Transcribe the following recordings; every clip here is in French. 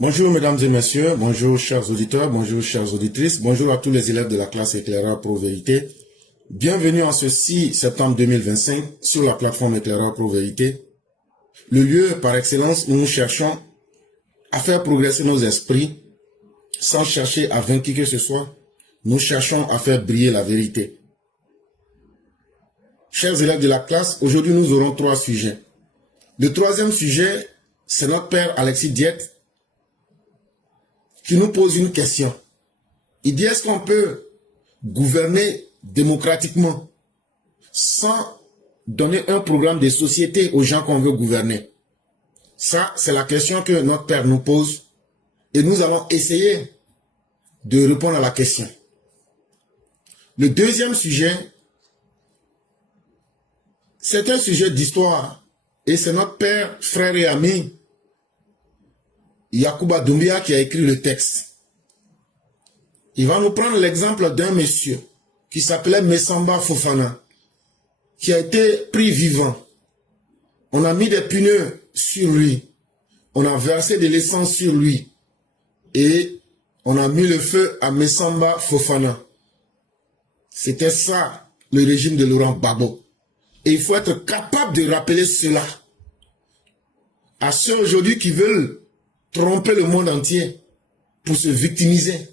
Bonjour mesdames et messieurs, bonjour chers auditeurs, bonjour chères auditrices, bonjour à tous les élèves de la classe Éclaireur Pro Vérité. Bienvenue en ce 6 septembre 2025 sur la plateforme Éclaireur Pro Vérité, le lieu par excellence où nous cherchons à faire progresser nos esprits sans chercher à vaincre qui que ce soit. Nous cherchons à faire briller la vérité. Chers élèves de la classe, aujourd'hui nous aurons 3 sujets. Le troisième sujet, c'est notre père Alexis Diette qui nous pose une question. Il dit, est-ce qu'on peut gouverner démocratiquement sans donner un programme de société aux gens qu'on veut gouverner? Ça, c'est la question que notre père nous pose et nous allons essayer de répondre à la question. Le deuxième sujet, c'est un sujet d'histoire et c'est notre père, frère et ami Yacouba Doumbia qui a écrit le texte. Il va nous prendre l'exemple d'un monsieur qui s'appelait Messamba Fofana, qui a été pris vivant. On a mis des pneus sur lui, on a versé de l'essence sur lui et on a mis le feu à Messamba Fofana. C'était ça le régime de Laurent Gbagbo. Et il faut être capable de rappeler cela à ceux aujourd'hui qui veulent tromper le monde entier pour se victimiser.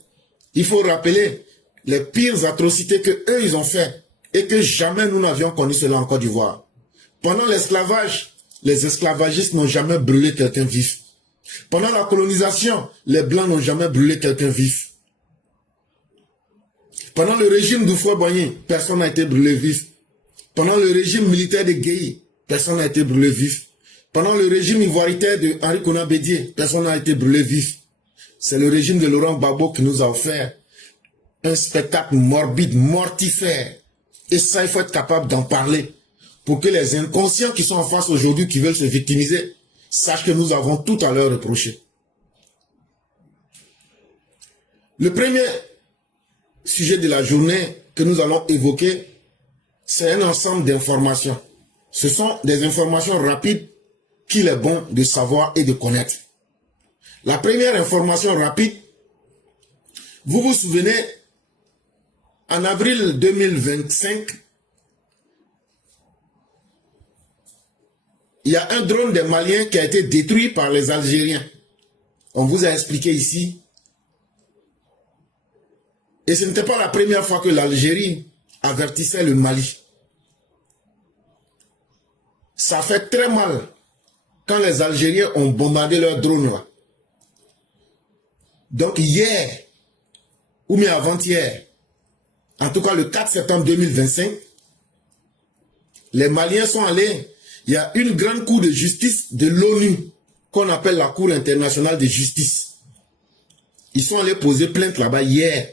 Il faut rappeler les pires atrocités que eux ils ont fait et que jamais nous n'avions connu cela en Côte d'Ivoire. Pendant l'esclavage, les esclavagistes n'ont jamais brûlé quelqu'un vif. Pendant la colonisation, les Blancs n'ont jamais brûlé quelqu'un vif. Pendant le régime d'Houphouët-Boigny, personne n'a été brûlé vif. Pendant le régime militaire de Gueye, personne n'a été brûlé vif. Pendant le régime ivoiritaire de Henri Konan Bédié, personne n'a été brûlé vif. C'est le régime de Laurent Gbagbo qui nous a offert un spectacle morbide, mortifère. Et ça, il faut être capable d'en parler pour que les inconscients qui sont en face aujourd'hui, qui veulent se victimiser, sachent que nous avons tout à leur reprocher. Le premier sujet de la journée que nous allons évoquer, c'est un ensemble d'informations. Ce sont des informations rapides qu'il est bon de savoir et de connaître. La première information rapide, vous vous souvenez, en avril 2025, il y a un drone des Maliens qui a été détruit par les Algériens. On vous a expliqué ici. Et ce n'était pas la première fois que l'Algérie avertissait le Mali. Ça fait très mal quand les Algériens ont bombardé leurs drones là. Donc hier, ou bien avant-hier, en tout cas le 4 septembre 2025, les Maliens sont allés, il y a une grande cour de justice de l'ONU, qu'on appelle la Cour internationale de justice. Ils sont allés poser plainte là-bas hier,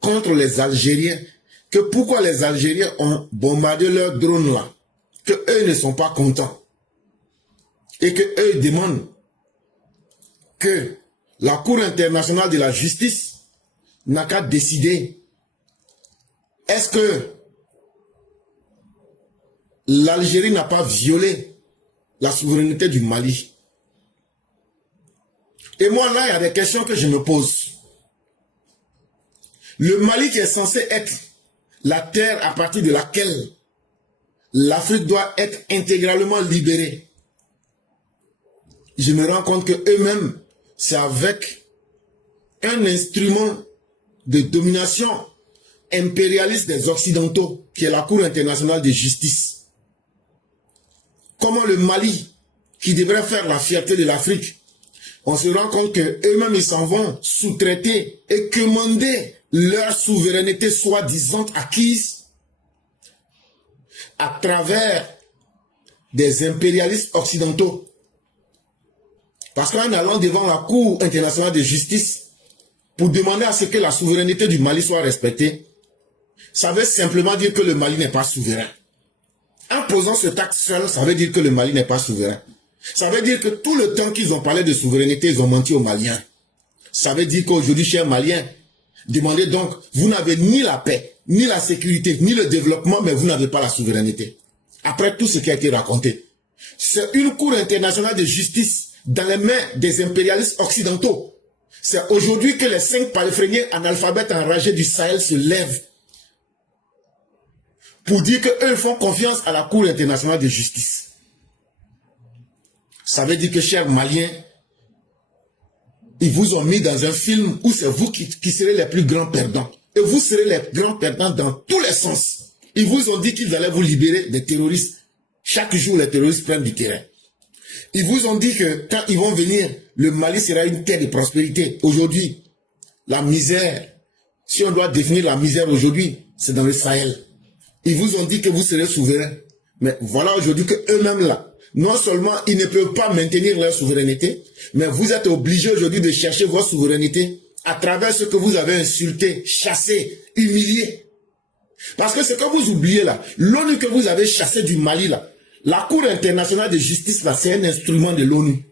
contre les Algériens, que pourquoi les Algériens ont bombardé leurs drones là, que eux ne sont pas contents. Et que eux demandent que la Cour internationale de la justice n'a qu'à décider est-ce que l'Algérie n'a pas violé la souveraineté du Mali. Et moi là, il y a des questions que je me pose. Le Mali qui est censé être la terre à partir de laquelle l'Afrique doit être intégralement libérée. Je me rends compte que eux-mêmes, c'est avec un instrument de domination impérialiste des Occidentaux, qui est la Cour internationale de justice. Comment le Mali, qui devrait faire la fierté de l'Afrique, on se rend compte qu'eux-mêmes, ils s'en vont sous-traiter et commander leur souveraineté soi-disant acquise à travers des impérialistes occidentaux. Parce qu'en allant devant la Cour internationale de justice pour demander à ce que la souveraineté du Mali soit respectée, ça veut simplement dire que le Mali n'est pas souverain. En posant ce acte seul, ça veut dire que le Mali n'est pas souverain. Ça veut dire que tout le temps qu'ils ont parlé de souveraineté, ils ont menti aux Maliens. Ça veut dire qu'aujourd'hui, chers Maliens, demandez donc, vous n'avez ni la paix, ni la sécurité, ni le développement, mais vous n'avez pas la souveraineté. Après tout ce qui a été raconté. C'est une cour internationale de justice dans les mains des impérialistes occidentaux. C'est aujourd'hui que les 5 palefréniers analphabètes enragés du Sahel se lèvent pour dire qu'eux font confiance à la Cour internationale de justice. Ça veut dire que, chers Maliens, ils vous ont mis dans un film où c'est vous qui serez les plus grands perdants. Et vous serez les grands perdants dans tous les sens. Ils vous ont dit qu'ils allaient vous libérer des terroristes. Chaque jour, les terroristes prennent du terrain. Ils vous ont dit que quand ils vont venir, le Mali sera une terre de prospérité. Aujourd'hui, la misère, si on doit définir la misère aujourd'hui, c'est dans le Sahel. Ils vous ont dit que vous serez souverains. Mais voilà aujourd'hui qu'eux-mêmes là, non seulement ils ne peuvent pas maintenir leur souveraineté, mais vous êtes obligés aujourd'hui de chercher votre souveraineté à travers ce que vous avez insulté, chassé, humilié. Parce que ce que vous oubliez là, l'ONU que vous avez chassé du Mali là, la Cour internationale de justice là, c'est un instrument de l'ONU.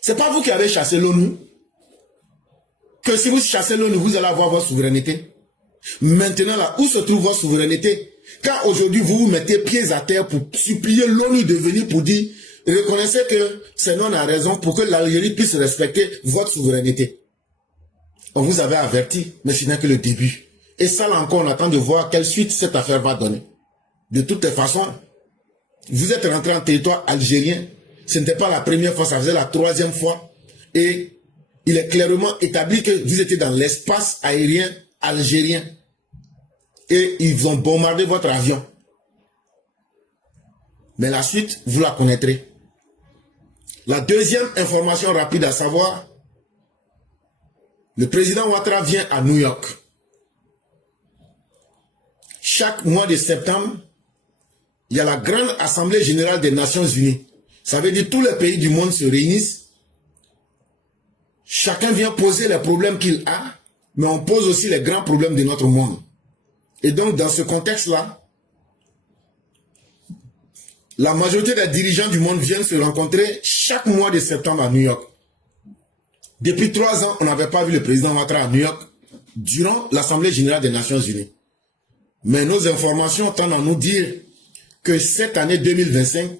C'est pas vous qui avez chassé l'ONU. Que si vous chassez l'ONU, vous allez avoir votre souveraineté. Maintenant là, où se trouve votre souveraineté? Quand aujourd'hui vous vous mettez pieds à terre pour supplier l'ONU de venir pour dire, reconnaissez que c'est non a raison pour que l'Algérie puisse respecter votre souveraineté. On vous avait averti, mais ce n'est que le début. Et ça là encore, on attend de voir quelle suite cette affaire va donner. De toutes les façons, vous êtes rentré en territoire algérien. Ce n'était pas la première fois, ça faisait la 3e fois. Et il est clairement établi que vous étiez dans l'espace aérien algérien. Et ils ont bombardé votre avion. Mais la suite, vous la connaîtrez. La deuxième information rapide à savoir, le président Ouattara vient à New York. Chaque mois de septembre, il y a la grande assemblée générale des Nations Unies. Ça veut dire que tous les pays du monde se réunissent. Chacun vient poser les problèmes qu'il a, mais on pose aussi les grands problèmes de notre monde. Et donc, dans ce contexte-là, la majorité des dirigeants du monde viennent se rencontrer chaque mois de septembre à New York. Depuis 3 ans, on n'avait pas vu le président Ouattara à New York durant l'Assemblée générale des Nations Unies. Mais nos informations tendent à nous dire que cette année 2025,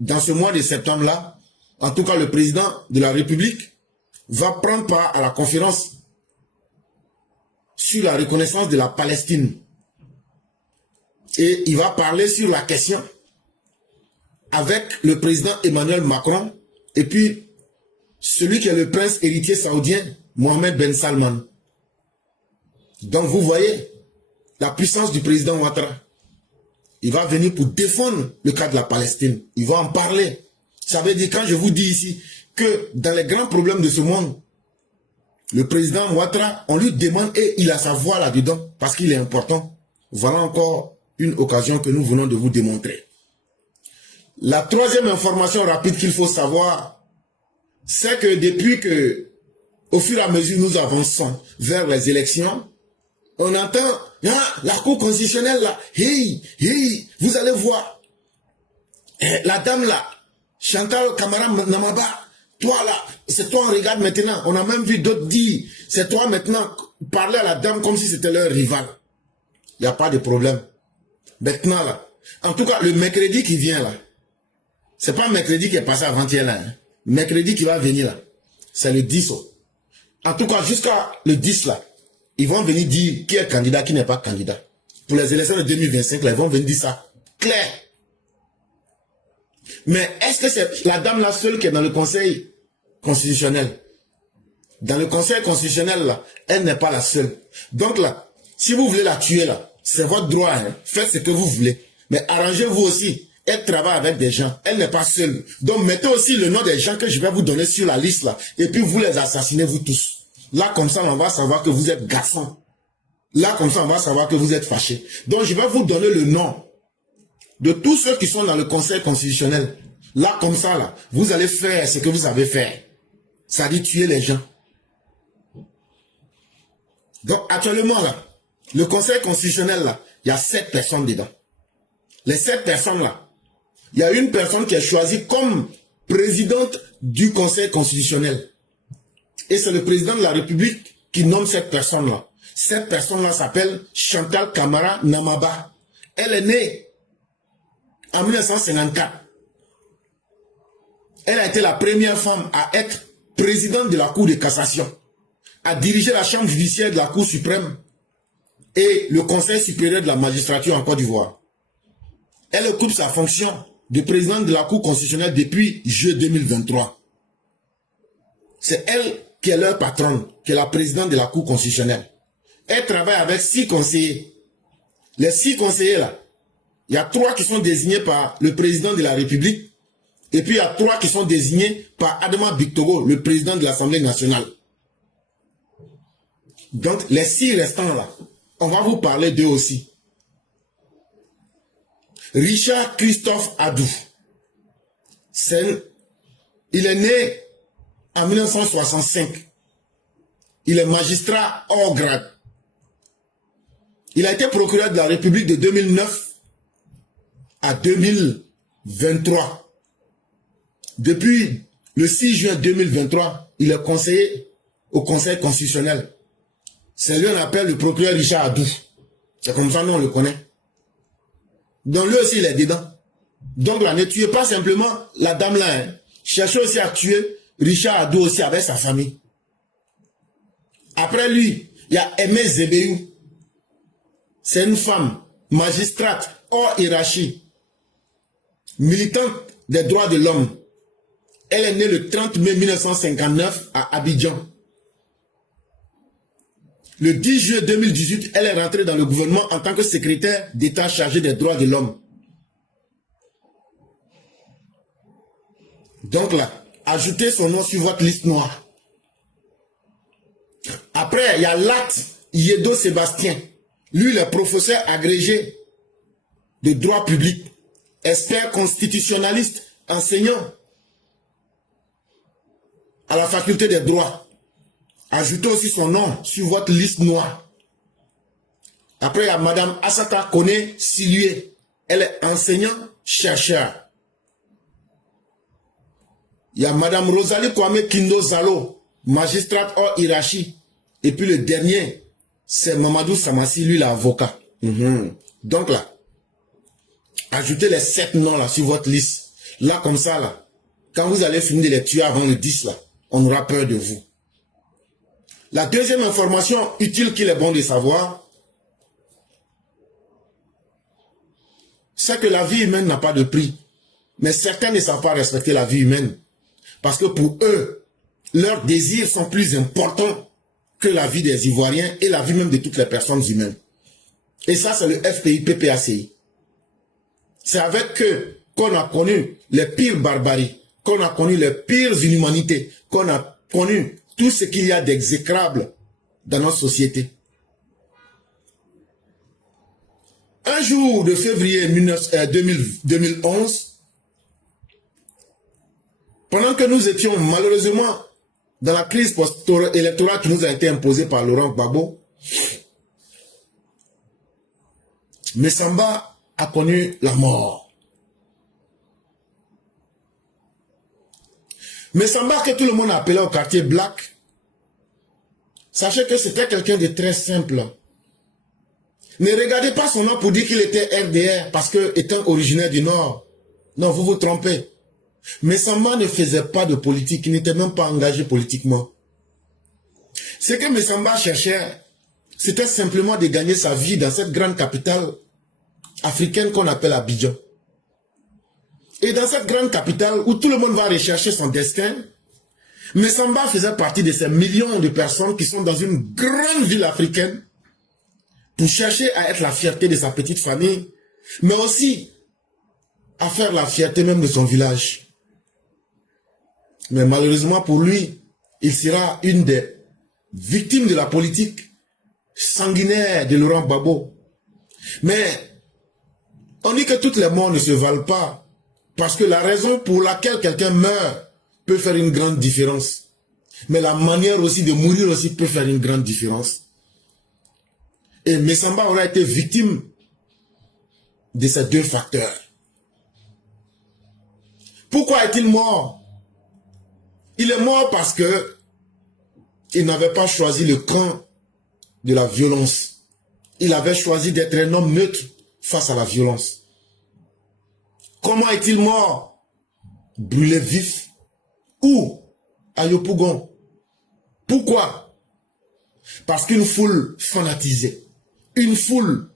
dans ce mois de septembre-là, en tout cas le président de la République va prendre part à la conférence sur la reconnaissance de la Palestine. Et il va parler sur la question avec le président Emmanuel Macron et puis celui qui est le prince héritier saoudien, Mohamed Ben Salman. Donc vous voyez la puissance du président Ouattara. Il va venir pour défendre le cas de la Palestine. Il va en parler. Ça veut dire, quand je vous dis ici que dans les grands problèmes de ce monde, le président Ouattara, on lui demande et il a sa voix là-dedans parce qu'il est important. Voilà encore une occasion que nous venons de vous démontrer. La troisième information rapide qu'il faut savoir, c'est que depuis que, au fur et à mesure nous avançons vers les élections, on entend la Cour constitutionnelle là, vous allez voir, la dame là, Chantal Camara Namaba, toi là, c'est toi on regarde maintenant, on a même vu d'autres dire, c'est toi maintenant, parler à la dame comme si c'était leur rival. Il n'y a pas de problème. Maintenant là, en tout cas le mercredi qui vient là, c'est pas mercredi qui est passé avant-hier là, hein. Mercredi qui va venir là, c'est le 10. En tout cas jusqu'à le 10 là, ils vont venir dire qui est candidat, qui n'est pas candidat. Pour les élections de 2025, là, ils vont venir dire ça. Clair. Mais est-ce que c'est la dame là seule qui est dans le conseil constitutionnel? Dans le Conseil constitutionnel, là, elle n'est pas la seule. Donc là, si vous voulez la tuer, là, c'est votre droit. Hein. Faites ce que vous voulez. Mais arrangez-vous aussi. Elle travaille avec des gens. Elle n'est pas seule. Donc mettez aussi le nom des gens que je vais vous donner sur la liste, là. Et puis vous les assassinez, vous tous. Là, comme ça, on va savoir que vous êtes garçons. Là, comme ça, on va savoir que vous êtes fâchés. Donc, je vais vous donner le nom de tous ceux qui sont dans le Conseil constitutionnel. Là, comme ça, là, vous allez faire ce que vous savez faire. Ça dit tuer les gens. Donc, actuellement, là, le Conseil constitutionnel, là, il y a 7 personnes dedans. Les 7 personnes, là, il y a une personne qui est choisie comme présidente du Conseil constitutionnel. Et c'est le président de la République qui nomme cette personne-là. Cette personne-là s'appelle Chantal Camara Namaba. Elle est née en 1954. Elle a été la première femme à être présidente de la Cour de cassation, à diriger la chambre judiciaire de la Cour suprême et le Conseil supérieur de la magistrature en Côte d'Ivoire. Elle occupe sa fonction de présidente de la Cour constitutionnelle depuis juillet 2023. C'est elle qui est leur patronne, qui est la présidente de la Cour constitutionnelle. Elle travaille avec 6 conseillers. Les 6 conseillers là, il y a 3 qui sont désignés par le président de la République. Et puis il y a 3 qui sont désignés par Adama Bictogo, le président de l'Assemblée nationale. Donc les 6 restants là, on va vous parler d'eux aussi. Richard Christophe Adou. Il est né en 1965. Il est magistrat hors grade. Il a été procureur de la République de 2009 à 2023. Depuis le 6 juin 2023, il est conseiller au Conseil constitutionnel. C'est lui qu'on appelle le procureur Richard Adou. C'est comme ça nous on le connaît. Donc lui aussi il est dedans. Donc là, ne tuez pas simplement la dame là. Hein. Cherchez aussi à tuer Richard Adou aussi avec sa famille. Après lui, il y a Aimé Zébéou. C'est une femme, magistrate, hors hiérarchie, militante des droits de l'homme. Elle est née le 30 mai 1959 à Abidjan. Le 10 juillet 2018, elle est rentrée dans le gouvernement en tant que secrétaire d'État chargé des droits de l'homme. Donc là, ajoutez son nom sur votre liste noire. Après, il y a Lat Yedo Sébastien. Lui, il est professeur agrégé de droit public, expert constitutionnaliste, enseignant à la faculté des droits. Ajoutez aussi son nom sur votre liste noire. Après, il y a Madame Assata Kone Silué. Elle est enseignant-chercheur. Il y a Madame Rosalie Kwame Kindo Zalo, magistrate hors hiérarchie. Et puis le dernier, c'est Mamadou Samassi, lui l'avocat. Donc là, ajoutez les 7 noms là sur votre liste. Là comme ça là, quand vous allez finir de les tuer avant le 10 là, on aura peur de vous. La deuxième information utile qu'il est bon de savoir, c'est que la vie humaine n'a pas de prix. Mais certains ne savent pas respecter la vie humaine. Parce que pour eux, leurs désirs sont plus importants que la vie des Ivoiriens et la vie même de toutes les personnes humaines. Et ça, c'est le FPI-PPACI. C'est avec eux qu'on a connu les pires barbaries, qu'on a connu les pires inhumanités, qu'on a connu tout ce qu'il y a d'exécrable dans notre société. Un jour de février 2011, pendant que nous étions malheureusement dans la crise post-électorale qui nous a été imposée par Laurent Gbagbo, Messamba a connu la mort. Messamba, que tout le monde appelait au quartier Black, sachez que c'était quelqu'un de très simple. Ne regardez pas son nom pour dire qu'il était RDR parce que étant originaire du Nord. Non, vous vous trompez. Messamba ne faisait pas de politique, il n'était même pas engagé politiquement. Ce que Messamba cherchait, c'était simplement de gagner sa vie dans cette grande capitale africaine qu'on appelle Abidjan. Et dans cette grande capitale où tout le monde va rechercher son destin, Mais Samba faisait partie de ces millions de personnes qui sont dans une grande ville africaine pour chercher à être la fierté de sa petite famille, mais aussi à faire la fierté même de son village. Mais malheureusement pour lui, il sera une des victimes de la politique sanguinaire de Laurent Gbagbo. Mais on dit que toutes les morts ne se valent pas, parce que la raison pour laquelle quelqu'un meurt peut faire une grande différence. Mais la manière aussi de mourir aussi peut faire une grande différence. Et Messamba aura été victime de ces deux facteurs. Pourquoi est-il mort? Il est mort parce que il n'avait pas choisi le camp de la violence. Il avait choisi d'être un homme neutre face à la violence. Comment est-il mort? Brûlé vif. Où? À Yopougon. Pourquoi? Parce qu'une foule fanatisée, une foule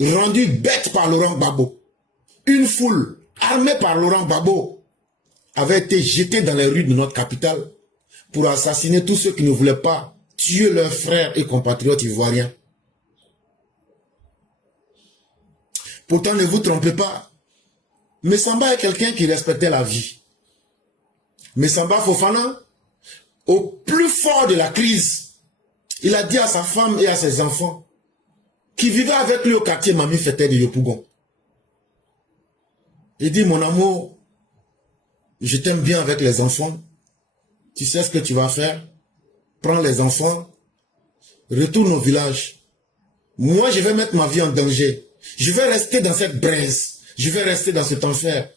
rendue bête par Laurent Gbagbo, une foule armée par Laurent Gbagbo avait été jetée dans les rues de notre capitale pour assassiner tous ceux qui ne voulaient pas tuer leurs frères et compatriotes ivoiriens. Pourtant, ne vous trompez pas, Messamba est quelqu'un qui respectait la vie. Messamba Fofana, au plus fort de la crise, il a dit à sa femme et à ses enfants qui vivaient avec lui au quartier Mami Fete de Yopougon. Il dit, mon amour, je t'aime bien avec les enfants. Tu sais ce que tu vas faire? Prends les enfants, retourne au village. Moi, je vais mettre ma vie en danger. Je vais rester dans cette braise. Je vais rester dans cet enfer.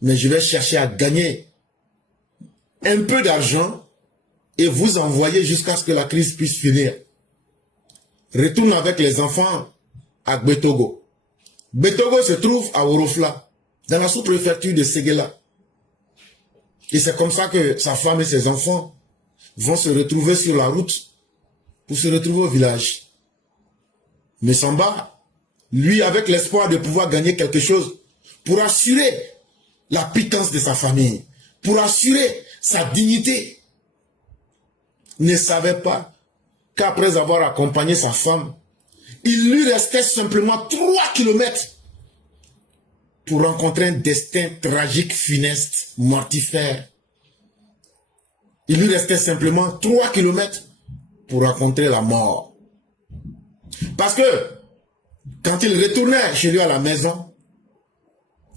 Mais je vais chercher à gagner un peu d'argent et vous envoyer jusqu'à ce que la crise puisse finir. Retourne avec les enfants à Gbetogo. Gbetogo se trouve à Orofla, dans la sous-préfecture de Séguéla. Et c'est comme ça que sa femme et ses enfants vont se retrouver sur la route pour se retrouver au village. Mais Samba, lui, avec l'espoir de pouvoir gagner quelque chose pour assurer la pitance de sa famille, pour assurer sa dignité, ne savait pas qu'après avoir accompagné sa femme, il lui restait simplement 3 kilomètres pour rencontrer un destin tragique, funeste, mortifère. Il lui restait simplement 3 kilomètres pour rencontrer la mort. Parce que quand il retournait chez lui à la maison,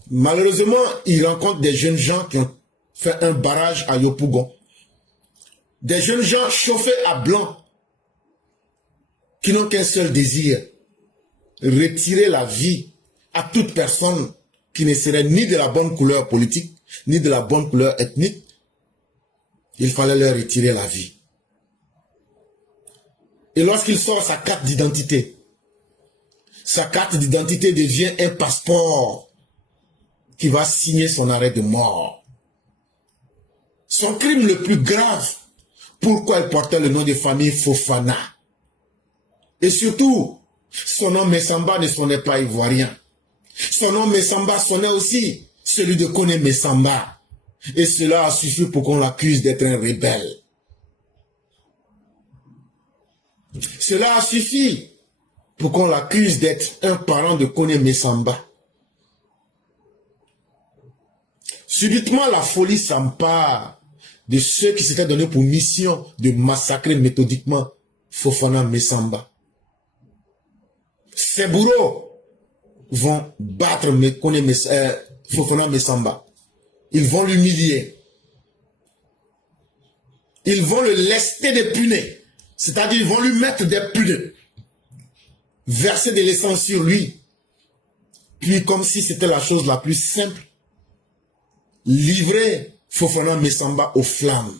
malheureusement, il rencontre des jeunes gens qui ont fait un barrage à Yopougon. Des jeunes gens chauffés à blanc, qui n'ont qu'un seul désir, retirer la vie à toute personne qui ne serait ni de la bonne couleur politique, ni de la bonne couleur ethnique. Il fallait leur retirer la vie. Et lorsqu'il sort sa carte d'identité, sa carte d'identité devient un passeport qui va signer son arrêt de mort. Son crime le plus grave, pourquoi il portait le nom de famille Fofana? Et surtout, son nom Messamba ne sonnait pas ivoirien. Son nom Messamba sonnait aussi celui de Kone Messamba. Et cela a suffi pour qu'on l'accuse d'être un rebelle. Cela a suffi pour qu'on l'accuse d'être un parent de Kone Messamba. Subitement, la folie s'empare de ceux qui s'étaient donné pour mission de massacrer méthodiquement Fofana Messamba. Ces bourreaux vont battre Fofana Messamba. Ils vont l'humilier. Ils vont le lester des punais. C'est-à-dire ils vont lui mettre des punais. Verser de l'essence sur lui. Puis comme si c'était la chose la plus simple, livrer Fofana Messamba aux flammes.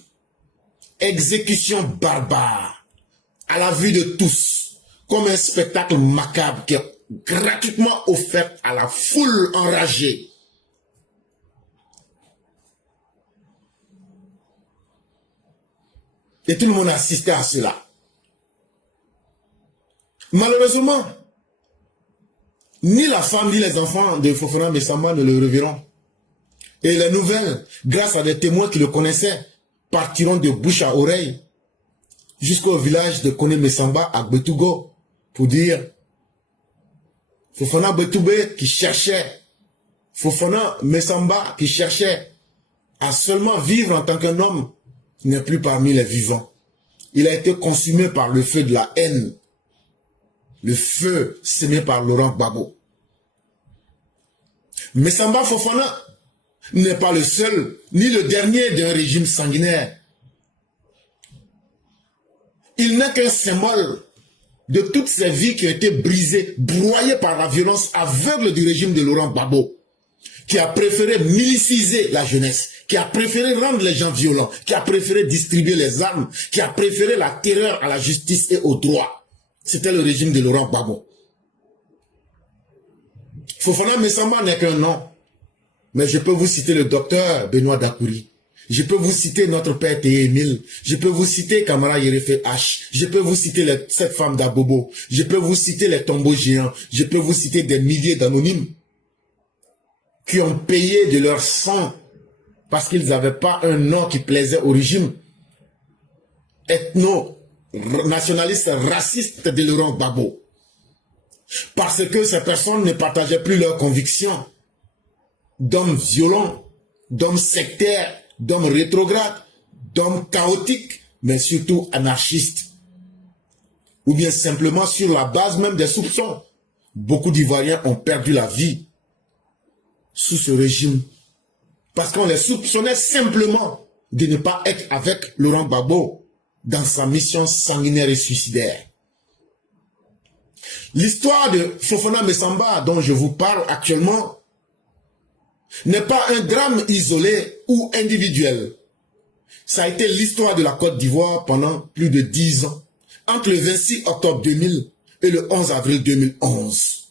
Exécution barbare. À la vue de tous. Comme un spectacle macabre qui est gratuitement offert à la foule enragée. Et tout le monde assistait à cela. Malheureusement, ni la femme ni les enfants de Fofana Messamba ne le reverront. Et les nouvelles, grâce à des témoins qui le connaissaient, partiront de bouche à oreille jusqu'au village de Kone Mesamba à Betougo pour dire Fofana Betoubé qui cherchait, Fofana Mesamba qui cherchait à seulement vivre en tant qu'un homme n'est plus parmi les vivants. Il a été consumé par le feu de la haine, le feu semé par Laurent Gbagbo. Mesamba Fofana n'est pas le seul, ni le dernier d'un régime sanguinaire. Il n'est qu'un symbole de toutes ces vies qui ont été brisées, broyées par la violence aveugle du régime de Laurent Gbagbo, qui a préféré miliciser la jeunesse, qui a préféré rendre les gens violents, qui a préféré distribuer les armes, qui a préféré la terreur à la justice et au droit. C'était le régime de Laurent Gbagbo. Fofana Mesamba n'est qu'un nom. Mais je peux vous citer le docteur Benoît Dakouri. Je peux vous citer notre père Théé Emile. Je peux vous citer Kamara Yerefe H. Je peux vous citer cette femme d'Abobo. Je peux vous citer les tombeaux géants. Je peux vous citer des milliers d'anonymes qui ont payé de leur sang parce qu'ils n'avaient pas un nom qui plaisait au régime ethno-nationaliste raciste de Laurent Gbagbo. Parce que ces personnes ne partageaient plus leurs convictions d'hommes violents, d'hommes sectaires, d'hommes rétrogrades, d'hommes chaotiques, mais surtout anarchistes. Ou bien simplement sur la base même des soupçons. Beaucoup d'Ivoiriens ont perdu la vie sous ce régime. Parce qu'on les soupçonnait simplement de ne pas être avec Laurent Gbagbo dans sa mission sanguinaire et suicidaire. L'histoire de Fofana Mesamba dont je vous parle actuellement n'est pas un drame isolé ou individuel. Ça a été l'histoire de la Côte d'Ivoire pendant plus de 10 ans, entre le 26 octobre 2000 et le 11 avril 2011.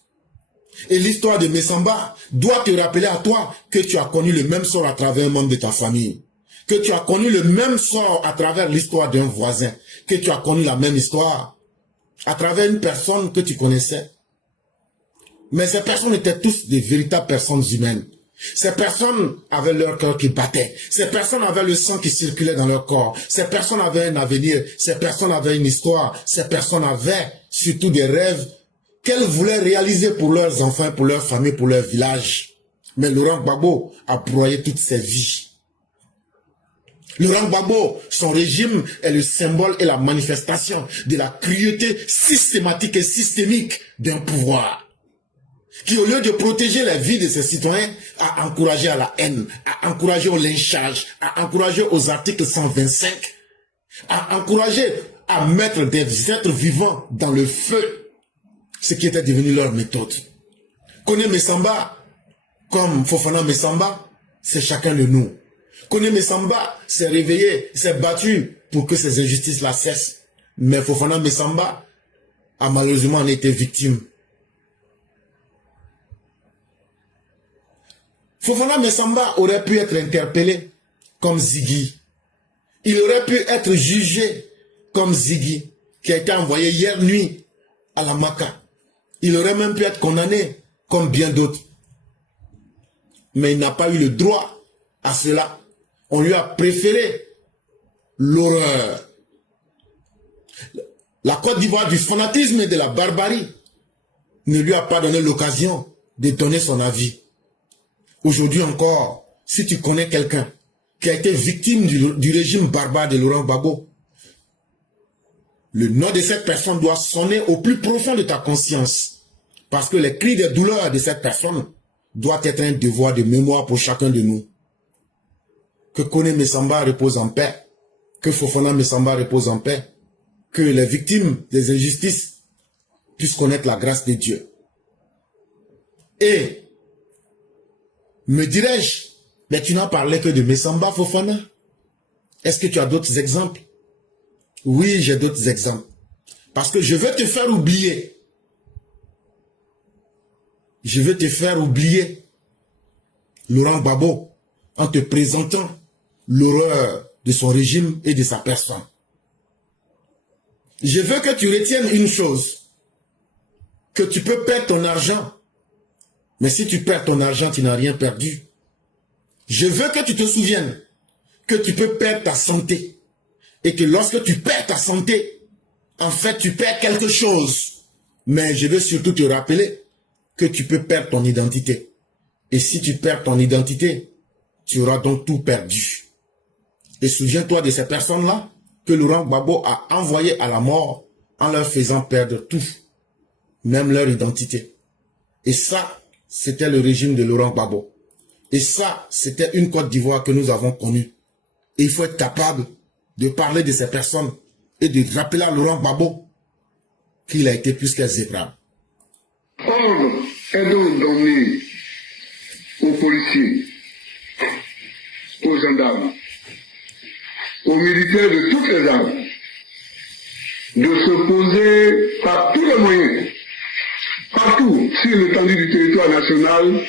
Et l'histoire de Mesamba doit te rappeler à toi que tu as connu le même sort à travers un membre de ta famille, que tu as connu le même sort à travers l'histoire d'un voisin, que tu as connu la même histoire à travers une personne que tu connaissais. Mais ces personnes étaient tous des véritables personnes humaines. Ces personnes avaient leur cœur qui battait. Ces personnes avaient le sang qui circulait dans leur corps. Ces personnes avaient un avenir. Ces personnes avaient une histoire. Ces personnes avaient surtout des rêves qu'elles voulaient réaliser pour leurs enfants, pour leur famille, pour leur village. Mais Laurent Gbagbo a broyé toutes ces vies. Laurent Gbagbo, son régime est le symbole et la manifestation de la cruauté systématique et systémique d'un pouvoir qui, au lieu de protéger la vie de ses citoyens, a encouragé à la haine, a encouragé au lynchage, a encouragé aux articles 125, a encouragé à mettre des êtres vivants dans le feu, ce qui était devenu leur méthode. Kone Mesamba, comme Fofana Mesamba, c'est chacun de nous. Kone Mesamba s'est réveillé, s'est battu pour que ces injustices-là cessent. Mais Fofana Mesamba a malheureusement en été victime. Fofana Mesamba aurait pu être interpellé comme Ziggy. Il aurait pu être jugé comme Ziggy, qui a été envoyé hier nuit à la Maka. Il aurait même pu être condamné comme bien d'autres. Mais il n'a pas eu le droit à cela. On lui a préféré l'horreur. La Côte d'Ivoire du fanatisme et de la barbarie ne lui a pas donné l'occasion de donner son avis. Aujourd'hui encore, si tu connais quelqu'un qui a été victime du régime barbare de Laurent Gbagbo, le nom de cette personne doit sonner au plus profond de ta conscience. Parce que les cris de douleur de cette personne doivent être un devoir de mémoire pour chacun de nous. Que Kone Mesamba repose en paix. Que Fofana Mesamba repose en paix. Que les victimes des injustices puissent connaître la grâce de Dieu. Et me dirais-je, mais tu n'as parlé que de Mesamba Fofana. Est-ce que tu as d'autres exemples? Oui, j'ai d'autres exemples. Parce que je veux te faire oublier. Je veux te faire oublier Laurent Gbagbo en te présentant l'horreur de son régime et de sa personne. Je veux que tu retiennes une chose, que tu peux perdre ton argent, mais si tu perds ton argent, tu n'as rien perdu. Je veux que tu te souviennes que tu peux perdre ta santé. Et que lorsque tu perds ta santé, en fait, tu perds quelque chose. Mais je veux surtout te rappeler que tu peux perdre ton identité. Et si tu perds ton identité, tu auras donc tout perdu. Et souviens-toi de ces personnes-là que Laurent Gbagbo a envoyées à la mort en leur faisant perdre tout, même leur identité. Et ça, c'était le régime de Laurent Gbagbo. Et ça, c'était une Côte d'Ivoire que nous avons connue. Et il faut être capable de parler de ces personnes et de rappeler à Laurent Gbagbo qu'il a été plus qu'exécrable. Ordre est donc donné aux policiers, aux gendarmes, aux militaires de toutes les armes de s'opposer par tous les moyens, partout sur l'étendue du territoire national,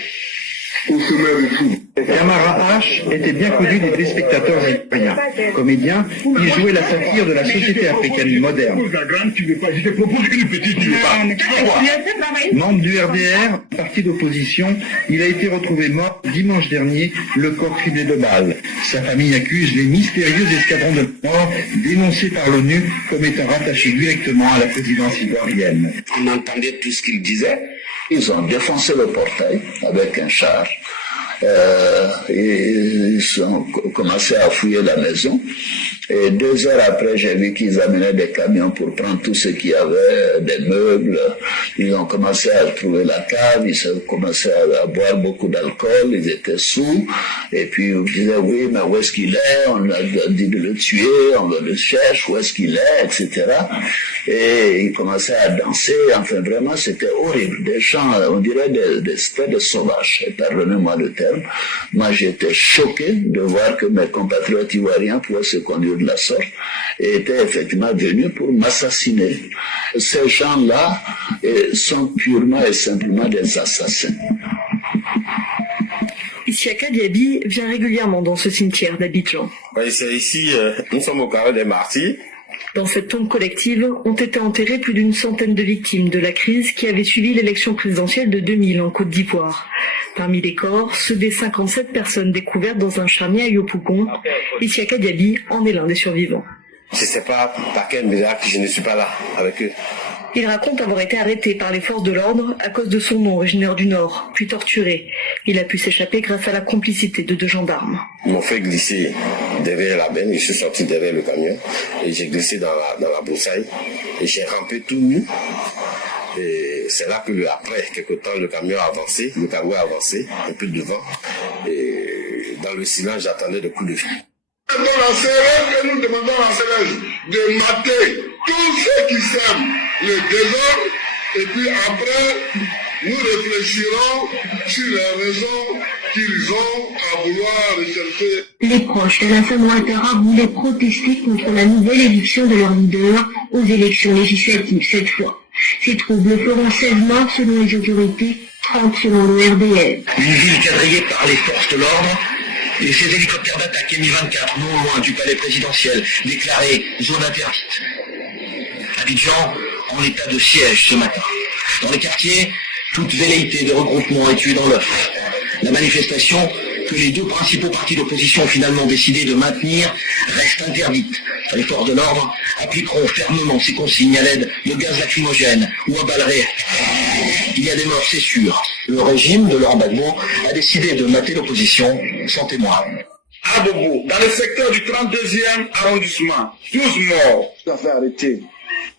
au sommet de tout. Camara H était bien connu des téléspectateurs ivoiriens. Comédien, il jouait la satire de la société africaine moderne. Membre du RDR, parti d'opposition, il a été retrouvé mort dimanche dernier, le corps criblé de balles. Sa famille accuse les mystérieux escadrons de mort dénoncés par l'ONU comme étant rattachés directement à la présidence ivoirienne. On entendait tout ce qu'ils disaient. Ils ont défoncé le portail avec un char. Ils ont commencé à fouiller la maison. Et 2 heures après, j'ai vu qu'ils amenaient des camions pour prendre tout ce qu'il y avait, des meubles. Ils ont commencé à trouver la cave, ils ont commencé à boire beaucoup d'alcool, ils étaient sous. Et puis ils disaient, oui, mais où est-ce qu'il est? On a dit de le tuer, on le cherche, où est-ce qu'il est, etc. Et ils commençaient à danser. Enfin, vraiment, c'était horrible. Des chants, on dirait des sauvages. Pardonnez-moi le terme. Moi, j'étais choqué de voir que mes compatriotes ivoiriens pouvaient se conduire de la sorte et étaient effectivement venus pour m'assassiner. Ces gens-là sont purement et simplement des assassins. Isiaka Diaby vient régulièrement dans ce cimetière d'Abidjan. Oui, c'est ici, nous sommes au carré des martyrs. Dans cette tombe collective ont été enterrées plus d'une centaine de victimes de la crise qui avait suivi l'élection présidentielle de 2000 en Côte d'Ivoire. Parmi les corps, ceux des 57 personnes découvertes dans un charnier à Yopougon, Isiaka Diaby en est l'un des survivants. Je ne sais pas par quel miracle je ne suis pas là avec eux. Il raconte avoir été arrêté par les forces de l'ordre à cause de son nom originaire du Nord, puis torturé. Il a pu s'échapper grâce à la complicité de 2 gendarmes. Ils m'ont fait glisser derrière la benne, je suis sorti derrière le camion et j'ai glissé dans la broussaille et j'ai rampé tout nu. Et c'est là que après quelque temps le camion a avancé, un peu devant et dans le silence j'attendais le coup de feu. Dans la CRS, que nous demandons à la CRS de mater tous ceux qui sèment le désordre et puis après nous réfléchirons sur les raisons qu'ils ont à vouloir rechercher. Les proches de la femme Ouattara voulaient protester contre la nouvelle élection de leur leader aux élections législatives cette fois. Ces troubles feront 16 morts selon les autorités, 30 selon le RDR. Une ville quadrillée par les forces de l'ordre et ces hélicoptères d'attaque Mi-24 non loin du palais présidentiel, déclarés zone interdite. Abidjan en état de siège ce matin. Dans les quartiers, toute velléité de regroupement est tuée dans l'œuf. La manifestation, que les 2 principaux partis d'opposition ont finalement décidé de maintenir, reste interdite. Les forces de l'ordre appliqueront fermement ces consignes à l'aide de gaz lacrymogène ou à balles réelles. Il y a des morts, c'est sûr. Le régime de Laurent Gbagbo a décidé de mater l'opposition sans témoin. À Bobo, dans le secteur du 32e arrondissement, 12 morts. Ils ont fait arrêter.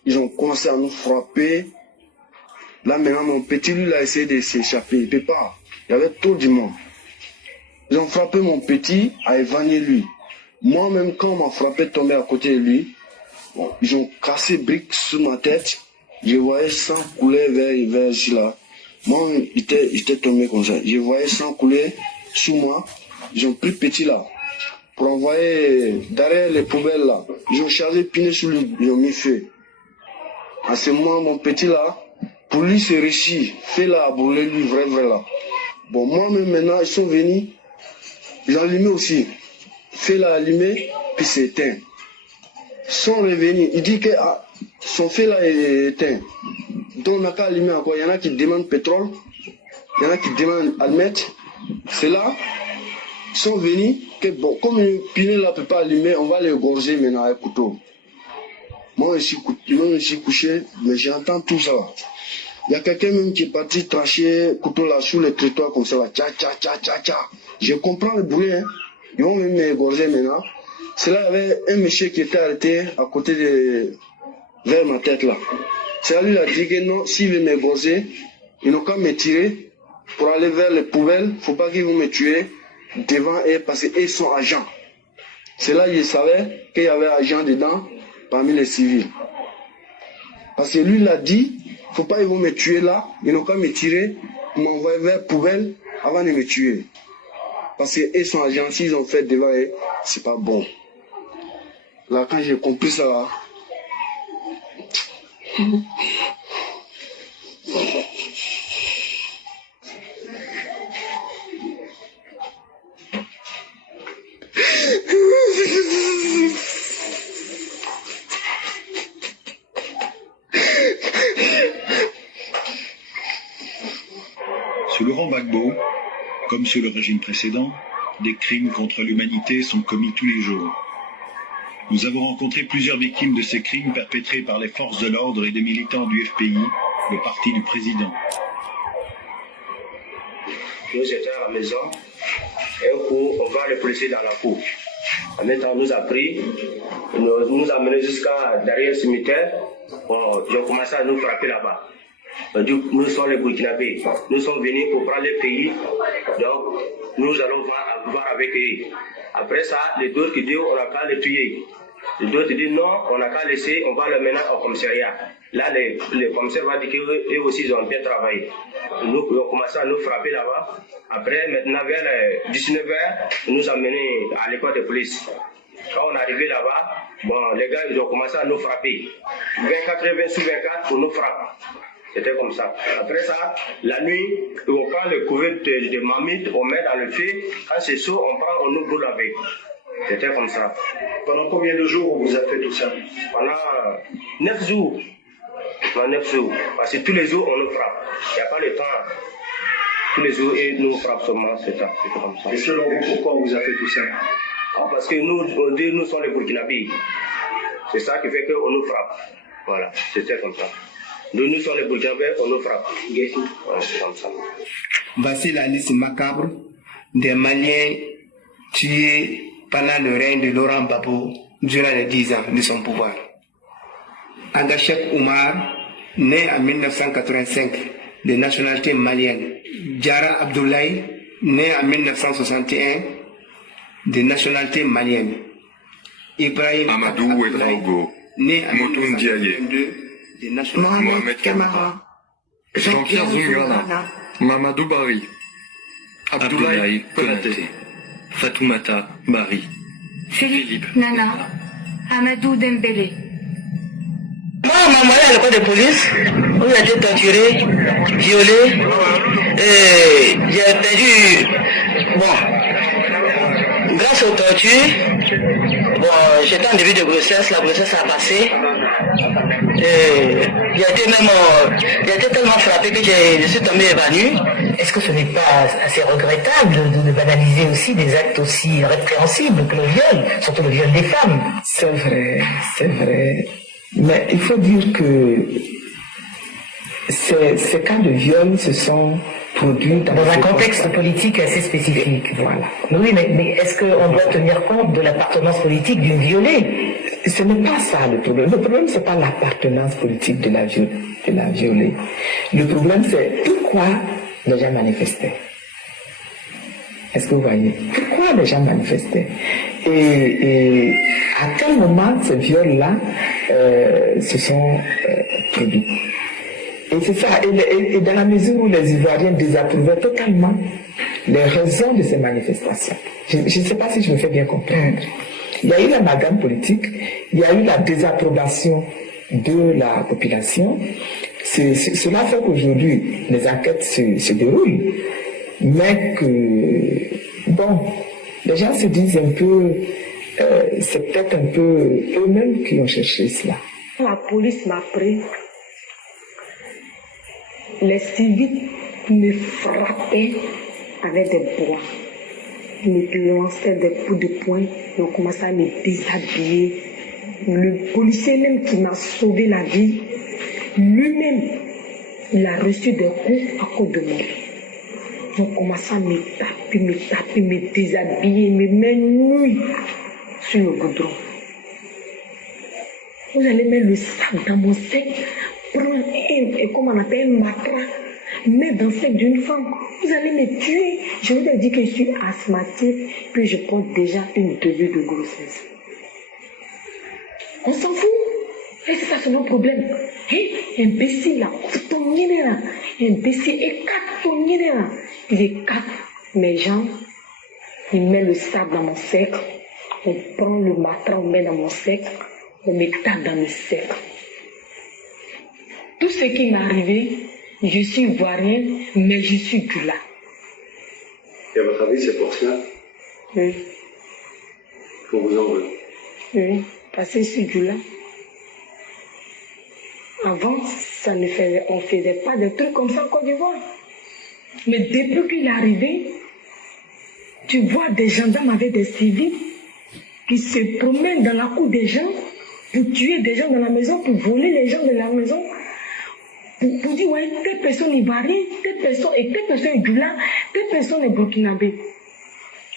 Ils ont commencé à nous frapper. Là maintenant, mon petit, lui, il a essayé de s'échapper. Il ne peut pas. Il y avait trop de monde. Ils ont frappé mon petit à évanouir lui. Moi-même, quand on m'a frappé tomber à côté de lui, bon, ils ont cassé briques sur ma tête. Je voyais sang couler vers ici là. Moi, j'étais tombé comme ça. Je voyais sang couler sous moi. Ils ont pris petit là pour envoyer derrière les poubelles là. Ils ont chargé piné sur lui. Ils ont mis feu. À ce moment, mon petit là, pour lui se réussir, fait là à brûler lui vrai là. Bon, moi-même maintenant, ils sont venus. Ils ont allumé aussi. Fait là allumé, puis c'est éteint. Ils sont revenus. Il dit que son feu là est éteint. Donc on n'a qu'à allumer encore. Il y en a qui demandent pétrole. Il y en a qui demandent allumettes. C'est là. Ils sont venus, que bon, comme le Pinel ne peut pas allumer, on va les égorger maintenant avec couteau. Moi, je suis couché, mais j'entends tout ça. Il y a quelqu'un même qui est parti tracher couteau là sous le trottoir comme ça. Tcha, tcha, tcha, tcha, tcha. Je comprends le bruit. Hein. Ils vont même m'égorger maintenant. C'est là, il y avait un monsieur qui était arrêté à côté de... vers ma tête là. C'est là, lui, il a dit que non, s'il veut m'égorger, ils n'ont qu'à me tirer pour aller vers les poubelles. Il ne faut pas qu'ils vont me tuer devant eux parce qu'ils sont agents. C'est là, il savait qu'il y avait agents dedans parmi les civils. Parce que lui, il a dit, il ne faut pas qu'ils vont me tuer là, ils n'ont qu'à me tirer, m'envoyer vers les poubelles avant de me tuer. Parce qu'ils sont agents, s'ils ont fait devant eux, c'est pas bon. Là, quand j'ai compris ça là, Sous Laurent Gbagbo, comme sous le régime précédent, des crimes contre l'humanité sont commis tous les jours. Nous avons rencontré plusieurs victimes de ces crimes perpétrés par les forces de l'ordre et des militants du FPI, le parti du président. Nous étions à la maison et un coup, on voit les policiers dans la cour. En même temps, on nous a pris, nous a menés jusqu'à derrière le cimetière. Bon, ils ont commencé à nous frapper là-bas. Nous sommes les Burkinabés. Nous sommes venus pour prendre le pays. Donc, nous allons voir avec eux. Après ça, les autres qui disent on n'a qu'à les tuer. Les autres disent non, on n'a qu'à laisser, on va le mener au commissariat. Là, les commissaires vont dire qu'eux aussi, ils ont bien travaillé. Nous avons commencé à nous frapper là-bas. Après, maintenant, vers 19h, ils nous ont menés à l'école de police. Quand on est arrivé là-bas, bon, les gars, ils ont commencé à nous frapper. 24 sur 24, on nous frappe. C'était comme ça. Après ça, la nuit, on prend le couvert de marmite, on met dans le feu. Quand c'est chaud, on nous brûle avec. C'était comme ça. Pendant combien de jours on vous a fait tout ça? Pendant 9 jours. Pendant 9 jours. Parce que tous les jours, on nous frappe. Il n'y a pas le temps. Tous les jours, ils nous frappent seulement. C'était comme ça. Et selon vous, pourquoi on vous a fait tout ça? Parce que nous sommes les Burkinabés. C'est ça qui fait qu'on nous frappe. Voilà, c'était comme ça. Nous sommes les Burkinabés, on nous frappe. Voilà, c'est comme ça. Voici la liste macabre des Maliens tués pendant le règne de Laurent Gbagbo durant les 10 ans de son pouvoir. Agachek Oumar, né en 1985 de nationalité malienne. Diarra Abdoulaye, né en 1961 de nationalité malienne. Ibrahim Amadou Ouedraogo, né en Motoun Diaye, 1922 de nationalité Mohamed Kamara, Jean-Pierre Zungana, Mamadou Bari, Abdoulaye Konaté, Fatoumata Bari, Philippe Nana, Amadou Dembélé. Moi, on m'a envoyé à l'école de police, où il a été torturé, violé, et j'ai perdu, bon, grâce aux tortures, bon, j'étais en début de grossesse, la grossesse a passé, et il a été tellement frappé que je suis tombé évanoui. Est-ce que ce n'est pas assez regrettable de banaliser aussi des actes aussi répréhensibles que le viol, surtout le viol des femmes? C'est vrai, c'est vrai. Mais il faut dire que ces cas de viol se sont produits dans un contexte politique assez spécifique. Voilà. Oui, mais est-ce qu'on doit tenir compte de l'appartenance politique d'une violée? Ce n'est pas ça le problème. Le problème, c'est pas l'appartenance politique de la violée. Le problème, c'est pourquoi les gens manifestaient. Est-ce que vous voyez? Pourquoi les gens manifestaient? Et à quel moment ces viols-là se sont produits? Et c'est ça, et dans la mesure où les Ivoiriens désapprouvaient totalement les raisons de ces manifestations. Je ne sais pas si je me fais bien comprendre. Il y a eu l'amalgame politique, il y a eu la désapprobation de la population. Cela fait qu'aujourd'hui, les enquêtes se déroulent, mais que, bon, les gens se disent un peu, c'est peut-être un peu eux-mêmes qui ont cherché cela. La police m'a pris. Les civils me frappaient avec des bois. me lançaient des coups de poing, ils ont commencé à me déshabiller. Le policier même qui m'a sauvé la vie, lui-même, il a reçu des coups à cause de moi. Ils ont commencé à me taper, me déshabiller, me mettre nuit sur le goudron. Vous allez mettre le sac dans mon sac, prendre comme on appelle un matra, mettre dans le sac d'une femme. Vous allez me tuer. Je vous ai dit que je suis asthmatique, puis je porte déjà une début de grossesse. On s'en fout. Et c'est ça, c'est notre problème. Imbécile là, ton nez là, imbécile, écarte ton nez là. Il écarte mes jambes, il met le sac dans mon sac, on prend le matra, on met dans mon sac, on me tape dans le sac. Tout ce qui m'est arrivé, je suis ivoirienne, mais je suis Djoula. Et à votre avis, c'est pour cela? Oui. Qu'on vous en veut? Oui, parce que je suis Djoula. Avant, on ne faisait pas de trucs comme ça en Côte d'Ivoire. Mais depuis qu'il est arrivé, tu vois des gendarmes avec des civils qui se promènent dans la cour des gens pour tuer des gens dans la maison, pour voler les gens de la maison, pour dire, ouais, telle personne est ivoirienne, telle personne est Djoula, telle personne est burkinabé.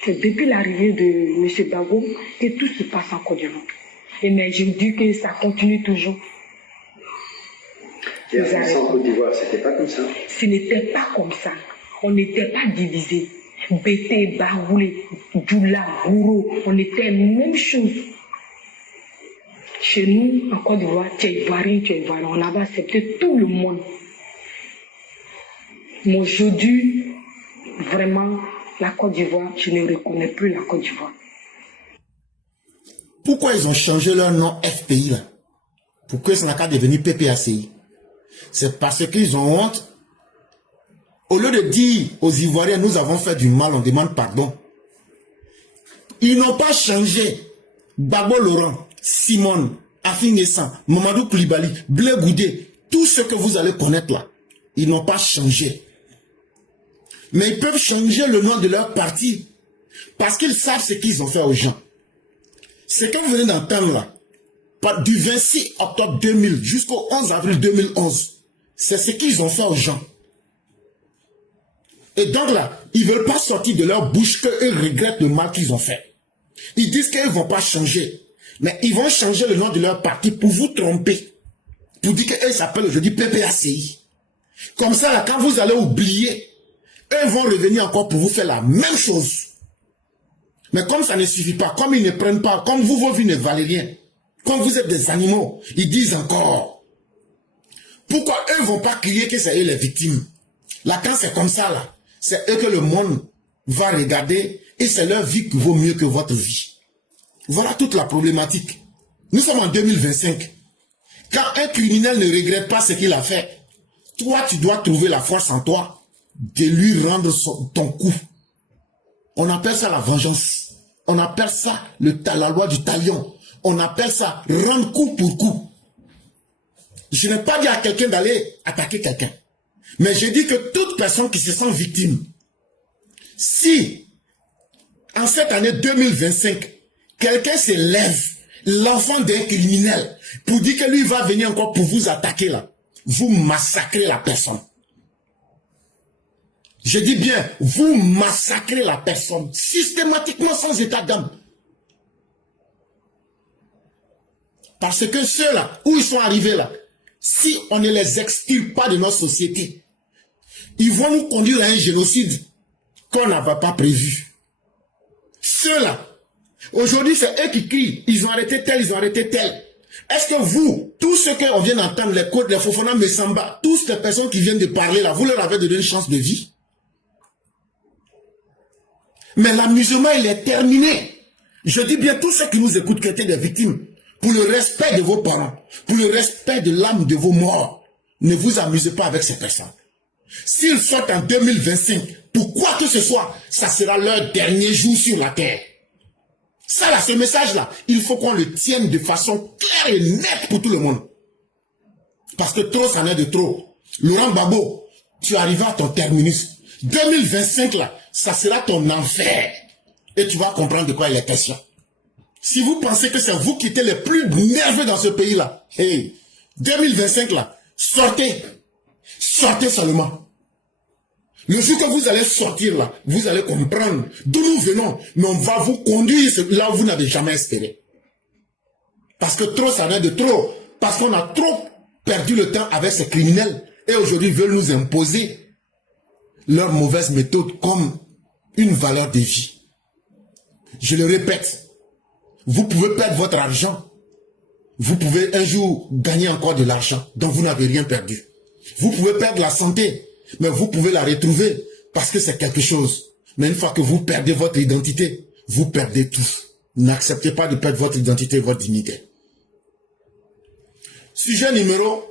C'est depuis l'arrivée de M. Bago que tout se passe en Côte d'Ivoire. Et mais je dis que ça continue toujours. Et en Côte d'Ivoire, c'était pas comme ça? Ce n'était pas comme ça. On n'était pas divisés. Bété, Baoulé, Djoula, Gouro, on était la même chose. Chez nous, en Côte d'Ivoire, tu es ivoirien, on avait accepté tout le monde. Mais aujourd'hui, vraiment, la Côte d'Ivoire, je ne reconnais plus la Côte d'Ivoire. Pourquoi ils ont changé leur nom FPI là? Pourquoi ça n'a qu'à devenir PPACI? C'est parce qu'ils ont honte. Au lieu de dire aux Ivoiriens, nous avons fait du mal, on demande pardon. Ils n'ont pas changé. Babo Laurent, Simone, Afin Nessan, Mamadou Koulibaly, Blé Goudé, tout ce que vous allez connaître là, ils n'ont pas changé. Mais ils peuvent changer le nom de leur parti parce qu'ils savent ce qu'ils ont fait aux gens. Ce que vous venez d'entendre là, du 26 octobre 2000 jusqu'au 11 avril 2011, c'est ce qu'ils ont fait aux gens. Et donc là, ils ne veulent pas sortir de leur bouche qu'eux regrettent le mal qu'ils ont fait. Ils disent qu'ils ne vont pas changer. Mais ils vont changer le nom de leur parti pour vous tromper. Pour dire qu'eux s'appellent aujourd'hui PPACI. Comme ça, là, quand vous allez oublier, eux vont revenir encore pour vous faire la même chose. Mais comme ça ne suffit pas, comme ils ne prennent pas, comme vous, vos vies ne valent rien, comme vous êtes des animaux, ils disent encore. Pourquoi eux ne vont pas crier que c'est eux les victimes? Là, quand c'est comme ça, là, c'est eux que le monde va regarder et c'est leur vie qui vaut mieux que votre vie. Voilà toute la problématique. Nous sommes en 2025. Quand un criminel ne regrette pas ce qu'il a fait, toi, tu dois trouver la force en toi de lui rendre ton coup. On appelle ça la vengeance. On appelle ça la loi du talion. On appelle ça rendre coup pour coup. Je n'ai pas dit à quelqu'un d'aller attaquer quelqu'un. Mais je dis que toute personne qui se sent victime, si en cette année 2025, quelqu'un se lève, l'enfant d'un criminel, pour dire que lui va venir encore pour vous attaquer là, vous massacrez la personne. Je dis bien, vous massacrez la personne, systématiquement sans état d'âme. Parce que ceux-là, où ils sont arrivés là, si on ne les extirpe pas de notre société, ils vont nous conduire à un génocide qu'on n'avait pas prévu. Ceux-là, aujourd'hui c'est eux qui crient, ils ont arrêté tel, ils ont arrêté tel. Est-ce que vous, tous ceux qu'on vient d'entendre, les Côtes, les Fofana, Messamba, toutes les personnes qui viennent de parler là, vous leur avez donné une chance de vie? Mais l'amusement, il est terminé. Je dis bien tous ceux qui nous écoutent qui étaient des victimes, pour le respect de vos parents, pour le respect de l'âme de vos morts, ne vous amusez pas avec ces personnes. S'ils sortent en 2025, pour quoi que ce soit, ça sera leur dernier jour sur la terre. Ça là, ce message-là, il faut qu'on le tienne de façon claire et nette pour tout le monde. Parce que trop, ça n'est de trop. Laurent Gbagbo, tu arrives à ton terminus. 2025 là, ça sera ton enfer. Et tu vas comprendre de quoi il est question. Si vous pensez que c'est vous qui êtes les plus nerveux dans ce pays-là, hey, 2025 là, sortez. Sortez seulement. Le jour que vous allez sortir là, vous allez comprendre d'où nous venons, mais on va vous conduire là où vous n'avez jamais espéré. Parce que trop, ça vient de trop. Parce qu'on a trop perdu le temps avec ces criminels. Et aujourd'hui, ils veulent nous imposer leurs mauvaises méthodes comme une valeur de vie. Je le répète, vous pouvez perdre votre argent. Vous pouvez un jour gagner encore de l'argent dont vous n'avez rien perdu. Vous pouvez perdre la santé, mais vous pouvez la retrouver parce que c'est quelque chose. Mais une fois que vous perdez votre identité, vous perdez tout. N'acceptez pas de perdre votre identité et votre dignité. Sujet numéro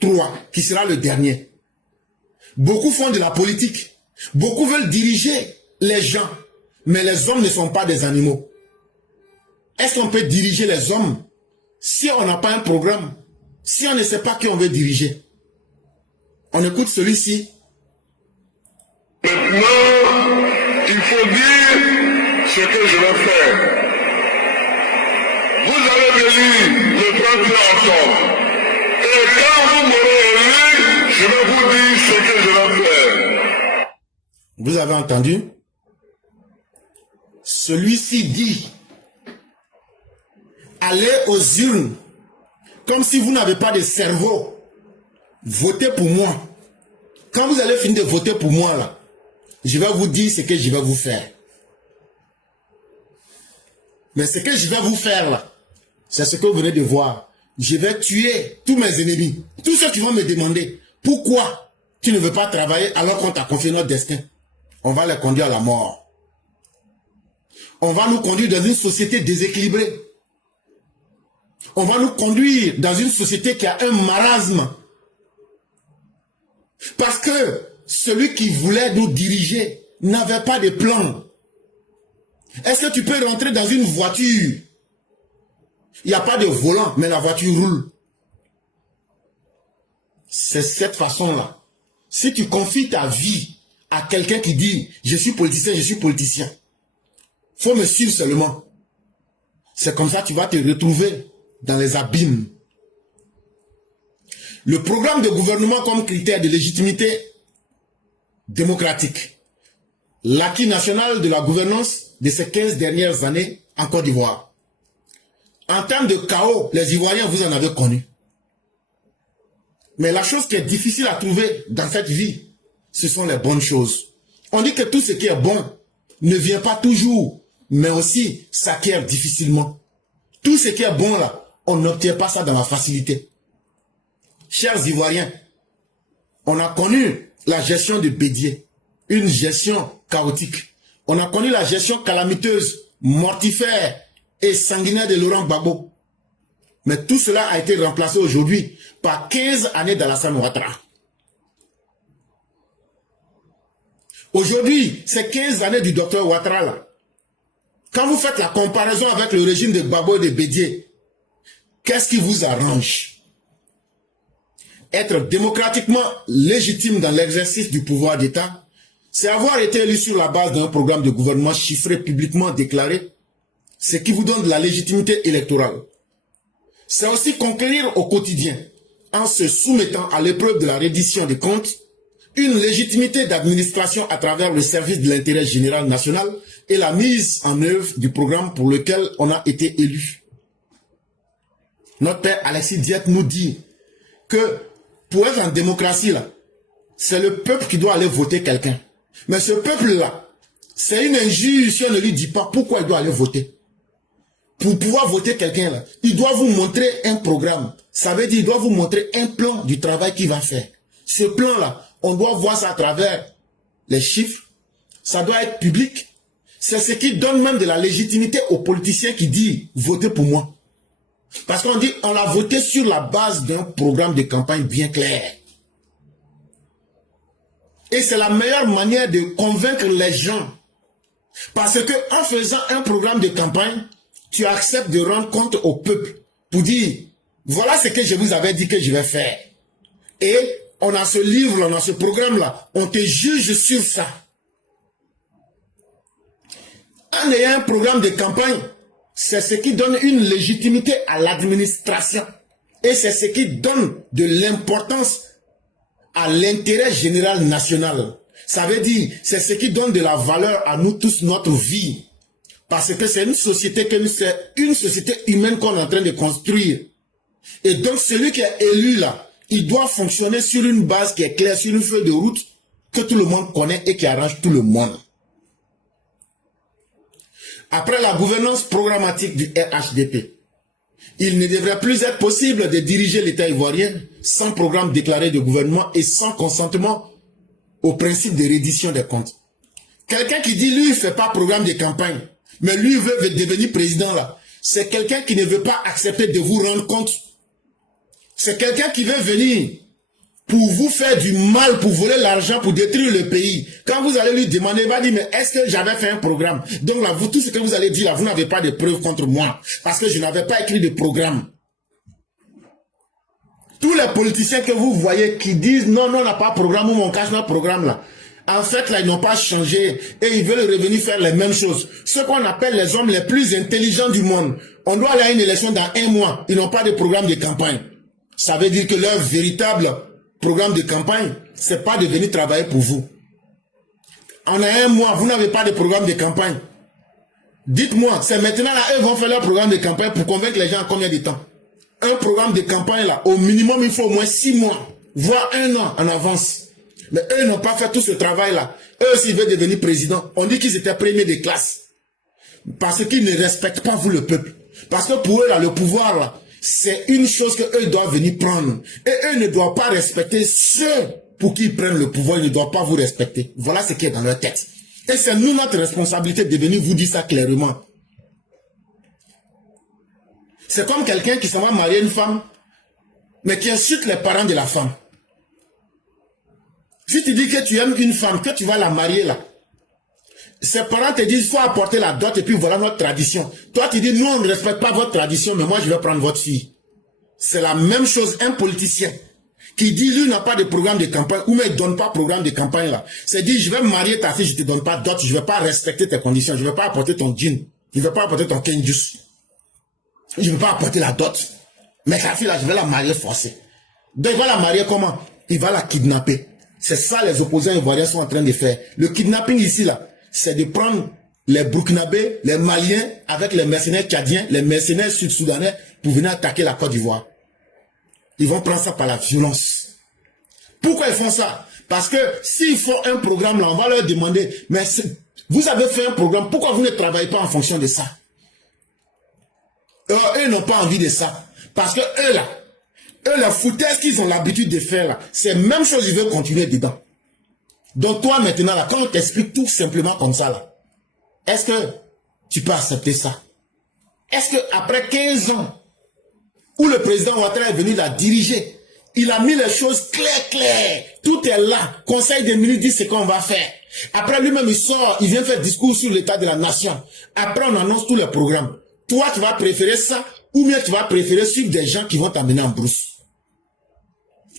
3, qui sera le dernier. Beaucoup font de la politique. Beaucoup veulent diriger les gens. Mais les hommes ne sont pas des animaux. Est-ce qu'on peut diriger les hommes si on n'a pas un programme? Si on ne sait pas qui on veut diriger? On écoute celui-ci. Maintenant, il faut dire ce que je vais faire. Vous allez venir le 31 octobre. Et quand vous m'aurez élu, je vais vous dire ce que je vais faire. Vous avez entendu? Celui-ci dit, allez aux urnes, comme si vous n'avez pas de cerveau. Votez pour moi. Quand vous allez finir de voter pour moi, là, je vais vous dire ce que je vais vous faire. Mais ce que je vais vous faire, là, c'est ce que vous venez de voir. Je vais tuer tous mes ennemis. Tous ceux qui vont me demander, pourquoi tu ne veux pas travailler alors qu'on t'a confié notre destin? On va les conduire à la mort. On va nous conduire dans une société déséquilibrée. On va nous conduire dans une société qui a un marasme. Parce que celui qui voulait nous diriger n'avait pas de plan. Est-ce que tu peux rentrer dans une voiture? Il n'y a pas de volant, mais la voiture roule. C'est cette façon-là. Si tu confies ta vie à quelqu'un qui dit « Je suis politicien, je suis politicien », faut me suivre seulement. C'est comme ça que tu vas te retrouver dans les abîmes. Le programme de gouvernement comme critère de légitimité démocratique. L'acquis national de la gouvernance de ces 15 dernières années en Côte d'Ivoire. En termes de chaos, les Ivoiriens, vous en avez connu. Mais la chose qui est difficile à trouver dans cette vie, ce sont les bonnes choses. On dit que tout ce qui est bon ne vient pas toujours, mais aussi s'acquiert difficilement. Tout ce qui est bon là, on n'obtient pas ça dans la facilité. Chers Ivoiriens, on a connu la gestion de Bédié, une gestion chaotique. On a connu la gestion calamiteuse, mortifère et sanguinaire de Laurent Gbagbo. Mais tout cela a été remplacé aujourd'hui par 15 années d'Alassane Ouattara. Aujourd'hui, ces 15 années du docteur Ouattara là, quand vous faites la comparaison avec le régime de Gbagbo et de Bédié, qu'est-ce qui vous arrange? Être démocratiquement légitime dans l'exercice du pouvoir d'État, c'est avoir été élu sur la base d'un programme de gouvernement chiffré publiquement déclaré, ce qui vous donne de la légitimité électorale. C'est aussi conquérir au quotidien, en se soumettant à l'épreuve de la reddition des comptes, une légitimité d'administration à travers le service de l'intérêt général national et la mise en œuvre du programme pour lequel on a été élu. Notre père Alexis Diet nous dit que pour être en démocratie, là, c'est le peuple qui doit aller voter quelqu'un. Mais ce peuple-là, c'est une injure si on ne lui dit pas pourquoi il doit aller voter. Pour pouvoir voter quelqu'un, là, il doit vous montrer un programme. Ça veut dire qu'il doit vous montrer un plan du travail qu'il va faire. Ce plan-là, on doit voir ça à travers les chiffres. Ça doit être public. C'est ce qui donne même de la légitimité aux politiciens qui disent « votez pour moi ». Parce qu'on dit on l'a voté sur la base d'un programme de campagne bien clair. Et c'est la meilleure manière de convaincre les gens. Parce que en faisant un programme de campagne, tu acceptes de rendre compte au peuple pour dire voilà ce que je vous avais dit que je vais faire. Et on a ce livre, on a ce programme-là, on te juge sur ça. En ayant un programme de campagne, c'est ce qui donne une légitimité à l'administration. Et c'est ce qui donne de l'importance à l'intérêt général national. Ça veut dire, c'est ce qui donne de la valeur à nous tous, notre vie. Parce que c'est une société humaine qu'on est en train de construire. Et donc celui qui est élu là, il doit fonctionner sur une base qui est claire, sur une feuille de route que tout le monde connaît et qui arrange tout le monde. Après la gouvernance programmatique du RHDP, il ne devrait plus être possible de diriger l'État ivoirien sans programme déclaré de gouvernement et sans consentement au principe de reddition des comptes. Quelqu'un qui dit, lui, il ne fait pas programme de campagne, mais lui, il veut devenir président là, c'est quelqu'un qui ne veut pas accepter de vous rendre compte. C'est quelqu'un qui veut venir pour vous faire du mal, pour voler l'argent, pour détruire le pays. Quand vous allez lui demander, il va dire, mais est-ce que j'avais fait un programme? Donc là, vous, tout ce que vous allez dire là, vous n'avez pas de preuves contre moi. Parce que je n'avais pas écrit de programme. Tous les politiciens que vous voyez qui disent, non, on n'a pas de programme, ou on cache notre programme là. En fait, là, ils n'ont pas changé et ils veulent revenir faire les mêmes choses. Ce qu'on appelle les hommes les plus intelligents du monde. On doit aller à une élection dans 1 mois. Ils n'ont pas de programme de campagne. Ça veut dire que leur véritable programme de campagne, c'est pas de venir travailler pour vous. On a 1 mois, vous n'avez pas de programme de campagne. Dites-moi, c'est maintenant là, eux vont faire leur programme de campagne pour convaincre les gens en combien de temps? Un programme de campagne là, au minimum, il faut au moins 6 mois, voire 1 an en avance. Mais eux n'ont pas fait tout ce travail-là. Eux, s'ils veulent devenir président, on dit qu'ils étaient premiers de classe. Parce qu'ils ne respectent pas vous, le peuple. Parce que pour eux, là, le pouvoir, là, c'est une chose qu'eux doivent venir prendre. Et eux ne doivent pas respecter ceux pour qui ils prennent le pouvoir. Ils ne doivent pas vous respecter. Voilà ce qui est dans leur tête. Et c'est nous, notre responsabilité de venir vous dire ça clairement. C'est comme quelqu'un qui s'en va marier une femme, mais qui insulte les parents de la femme. Si tu dis que tu aimes une femme, que tu vas la marier là, ses parents te disent, il faut apporter la dot et puis voilà notre tradition. Toi, tu dis, nous, on ne respecte pas votre tradition, mais moi, je vais prendre votre fille. C'est la même chose, un politicien qui dit, lui, n'a pas de programme de campagne, ou mais il ne donne pas de programme de campagne là. C'est dit, je vais marier ta fille, je ne te donne pas dot, je ne vais pas respecter tes conditions, je ne vais pas apporter ton jean, je ne vais pas apporter ton kenjus, je ne vais pas apporter la dot. Mais ta fille là, je vais la marier forcée. Donc, il va la marier comment? Il va la kidnapper. C'est ça les opposants ivoiriens sont en train de faire. Le kidnapping ici, là, c'est de prendre les Burkinabés, les Maliens, avec les mercenaires tchadiens, les mercenaires sud-soudanais, pour venir attaquer la Côte d'Ivoire. Ils vont prendre ça par la violence. Pourquoi ils font ça? Parce que s'ils font un programme, là, on va leur demander, mais vous avez fait un programme, pourquoi vous ne travaillez pas en fonction de ça? Eux n'ont pas envie de ça. Parce que eux, là, la foutaise qu'ils ont l'habitude de faire là, c'est la même chose, ils veulent continuer dedans. Donc toi maintenant là, quand on t'explique tout simplement comme ça là, est-ce que tu peux accepter ça? Est-ce que après 15 ans, où le président Ouattara est venu la diriger, il a mis les choses claires, tout est là, conseil des ministres dit ce qu'on va faire. Après lui-même il sort, il vient faire discours sur l'état de la nation. Après on annonce tous les programmes. Toi tu vas préférer ça, ou bien tu vas préférer suivre des gens qui vont t'amener en brousse.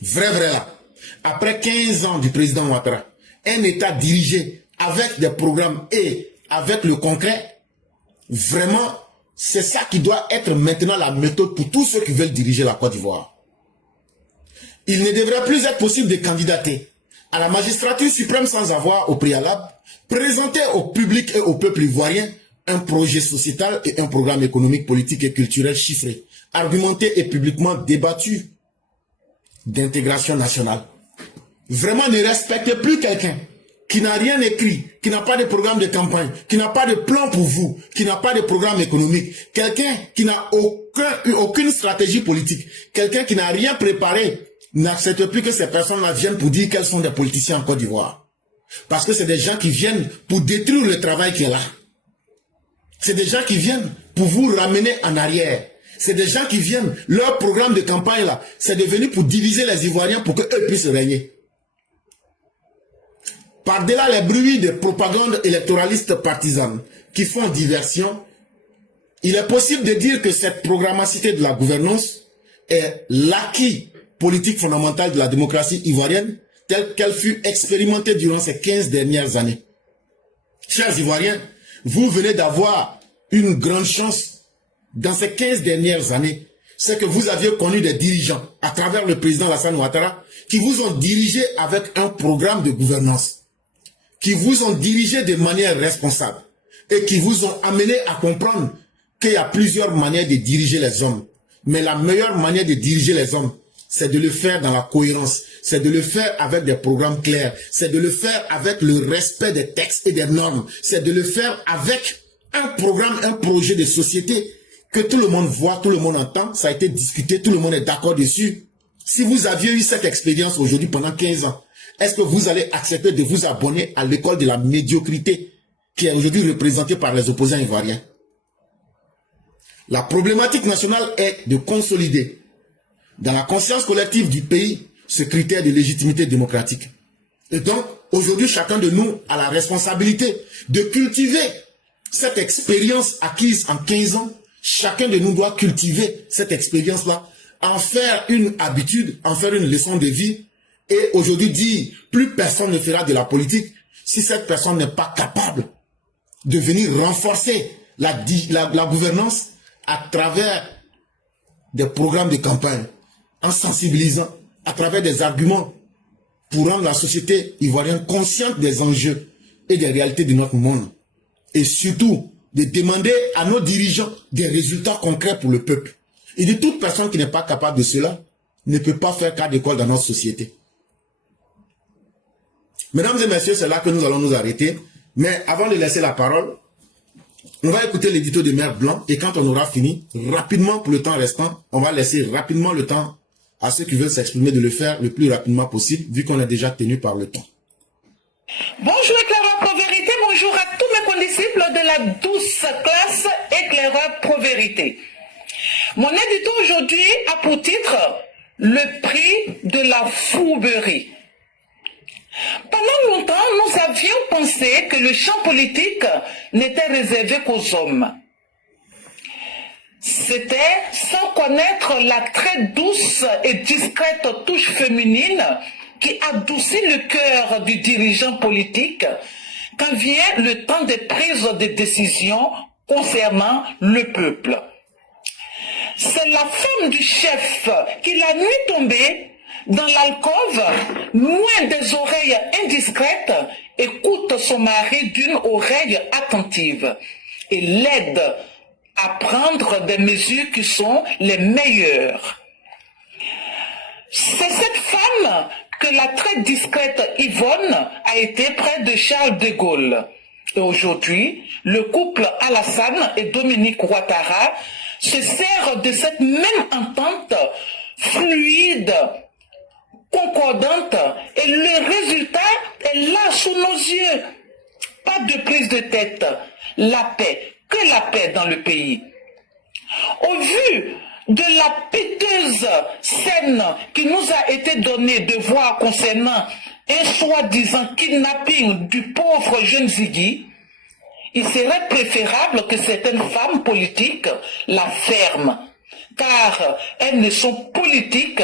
Vrai là. Après 15 ans du président Ouattara, un État dirigé avec des programmes et avec le concret, vraiment, c'est ça qui doit être maintenant la méthode pour tous ceux qui veulent diriger la Côte d'Ivoire. Il ne devrait plus être possible de candidater à la magistrature suprême sans avoir au préalable présenté au public et au peuple ivoirien un projet sociétal et un programme économique, politique et culturel chiffré, argumenté et publiquement débattu, d'intégration nationale. Vraiment ne respectez plus quelqu'un qui n'a rien écrit, qui n'a pas de programme de campagne, qui n'a pas de plan pour vous, qui n'a pas de programme économique, quelqu'un qui n'a aucune stratégie politique, quelqu'un qui n'a rien préparé, n'accepte plus que ces personnes-là viennent pour dire qu'elles sont des politiciens en Côte d'Ivoire. Parce que c'est des gens qui viennent pour détruire le travail qui est là. C'est des gens qui viennent pour vous ramener en arrière. C'est des gens qui viennent, leur programme de campagne là, c'est devenu pour diviser les Ivoiriens pour qu'eux puissent régner. Par-delà les bruits de propagande électoraliste partisane qui font diversion, il est possible de dire que cette programmacité de la gouvernance est l'acquis politique fondamental de la démocratie ivoirienne telle qu'elle fut expérimentée durant ces 15 dernières années. Chers Ivoiriens, vous venez d'avoir une grande chance dans ces 15 dernières années. C'est que vous aviez connu des dirigeants à travers le président Alassane Ouattara qui vous ont dirigé avec un programme de gouvernance, qui vous ont dirigé de manière responsable et qui vous ont amené à comprendre qu'il y a plusieurs manières de diriger les hommes. Mais la meilleure manière de diriger les hommes, c'est de le faire dans la cohérence, c'est de le faire avec des programmes clairs, c'est de le faire avec le respect des textes et des normes, c'est de le faire avec un programme, un projet de société que tout le monde voit, tout le monde entend, ça a été discuté, tout le monde est d'accord dessus. Si vous aviez eu cette expérience aujourd'hui pendant 15 ans, est-ce que vous allez accepter de vous abonner à l'école de la médiocrité qui est aujourd'hui représentée par les opposants ivoiriens? La problématique nationale est de consolider dans la conscience collective du pays ce critère de légitimité démocratique. Et donc, aujourd'hui, chacun de nous a la responsabilité de cultiver cette expérience acquise en 15 ans. Chacun de nous doit cultiver cette expérience-là, en faire une habitude, en faire une leçon de vie. Et aujourd'hui dire, plus personne ne fera de la politique si cette personne n'est pas capable de venir renforcer la gouvernance à travers des programmes de campagne, en sensibilisant, à travers des arguments pour rendre la société ivoirienne consciente des enjeux et des réalités de notre monde. Et surtout, de demander à nos dirigeants des résultats concrets pour le peuple. Et de toute personne qui n'est pas capable de cela ne peut pas faire cas d'école dans notre société. Mesdames et messieurs, c'est là que nous allons nous arrêter. Mais avant de laisser la parole, on va écouter l'édito de Mère Blanc. Et quand on aura fini, rapidement pour le temps restant, on va laisser rapidement le temps à ceux qui veulent s'exprimer de le faire le plus rapidement possible, vu qu'on est déjà tenu par le temps. Bonjour éclaireur pro-vérité, bonjour à tous mes condisciples de la douce classe éclaireur pro-vérité. Mon édito aujourd'hui a pour titre « Le prix de la fourberie ». Pendant longtemps, nous avions pensé que le champ politique n'était réservé qu'aux hommes. C'était sans connaître la très douce et discrète touche féminine qui adoucit le cœur du dirigeant politique quand vient le temps de prise de décision concernant le peuple. C'est la femme du chef qui, la nuit tombée, dans l'alcôve, loin des oreilles indiscrètes, écoute son mari d'une oreille attentive et l'aide à prendre des mesures qui sont les meilleures. C'est cette femme que la très discrète Yvonne a été près de Charles de Gaulle. Et aujourd'hui, le couple Alassane et Dominique Ouattara se sert de cette même entente fluide, concordante, et le résultat est là sous nos yeux. Pas de prise de tête, la paix, que la paix dans le pays. Au vu de la piteuse scène qui nous a été donnée de voir concernant un soi-disant kidnapping du pauvre jeune Ziggy, il serait préférable que certaines femmes politiques la ferment, car elles ne sont politiques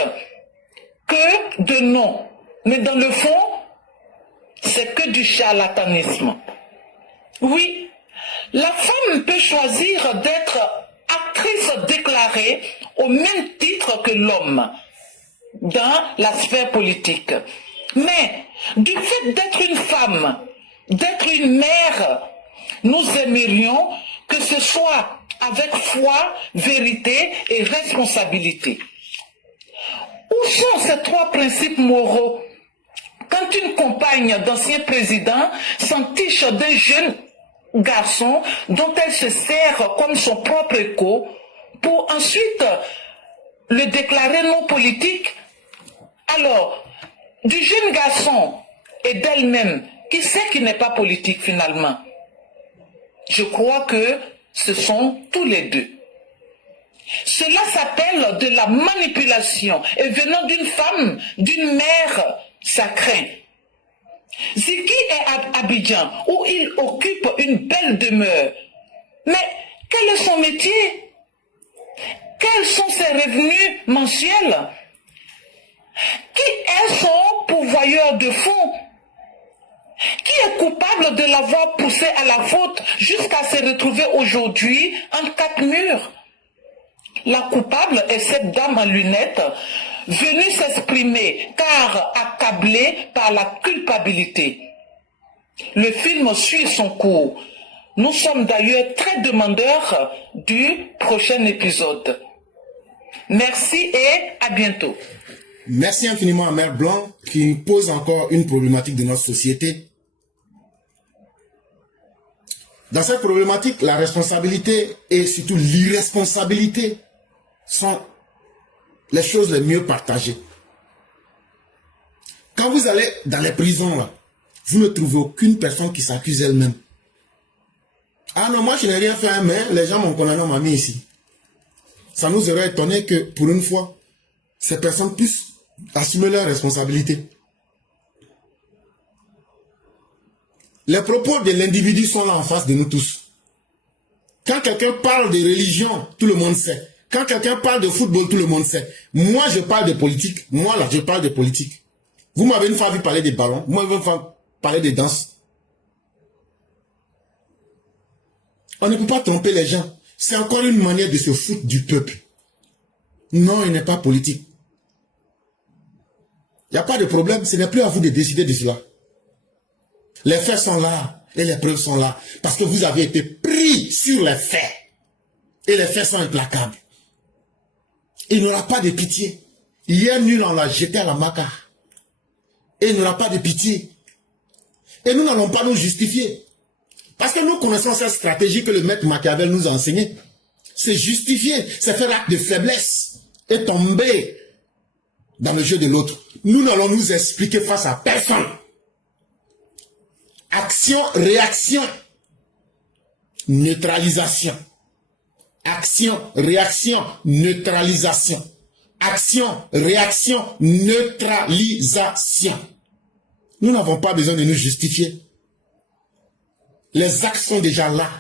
que de nom. Mais dans le fond, c'est que du charlatanisme. Oui, la femme peut choisir d'être actrice déclarée au même titre que l'homme dans la sphère politique. Mais du fait d'être une femme, d'être une mère, nous aimerions que ce soit avec foi, vérité et responsabilité. Où sont ces trois principes moraux quand une compagne d'ancien président s'entiche d'un jeune garçon dont elle se sert comme son propre écho pour ensuite le déclarer non politique? Alors, du jeune garçon et d'elle-même, qui sait qu'il n'est pas politique finalement? Je crois que ce sont tous les deux. Cela s'appelle de la manipulation et venant d'une femme, d'une mère, ça craint. Ziggy est à Abidjan où il occupe une belle demeure. Mais quel est son métier? Quels sont ses revenus mensuels? Qui est son pourvoyeur de fonds? Qui est coupable de l'avoir poussé à la faute jusqu'à se retrouver aujourd'hui en quatre murs? La coupable est cette dame en lunettes venue s'exprimer car accablée par la culpabilité. Le film suit son cours. Nous sommes d'ailleurs très demandeurs du prochain épisode. Merci et à bientôt. Merci infiniment à Mère Blanc qui pose encore une problématique de notre société. Dans cette problématique, la responsabilité et surtout l'irresponsabilité sont les choses les mieux partagées. Quand vous allez dans les prisons, là, vous ne trouvez aucune personne qui s'accuse elle-même. Ah non, moi je n'ai rien fait, mais les gens m'ont condamné, m'a mis ici. Ça nous aurait étonné que pour une fois, ces personnes puissent assumer leurs responsabilités. Les propos de l'individu sont là en face de nous tous. Quand quelqu'un parle de religion, tout le monde sait. Quand quelqu'un parle de football, tout le monde sait. Moi, je parle de politique. Moi, là, je parle de politique. Vous m'avez une fois vu parler des ballons. Moi, je vais parler des danses. On ne peut pas tromper les gens. C'est encore une manière de se foutre du peuple. Non, il n'est pas politique. Il n'y a pas de problème. Ce n'est plus à vous de décider de cela. Les faits sont là et les preuves sont là. Parce que vous avez été pris sur les faits. Et les faits sont implacables. Il n'aura pas de pitié. Hier, nul, on l'a jeté à la maca. Et il n'aura pas de pitié. Et nous n'allons pas nous justifier. Parce que nous connaissons cette stratégie que le maître Machiavel nous a enseignée. C'est justifier, c'est faire acte de faiblesse et tomber dans le jeu de l'autre. Nous n'allons nous expliquer face à personne. Action, réaction, neutralisation. Action, réaction, neutralisation. Action, réaction, neutralisation. Nous n'avons pas besoin de nous justifier. Les actes sont déjà là.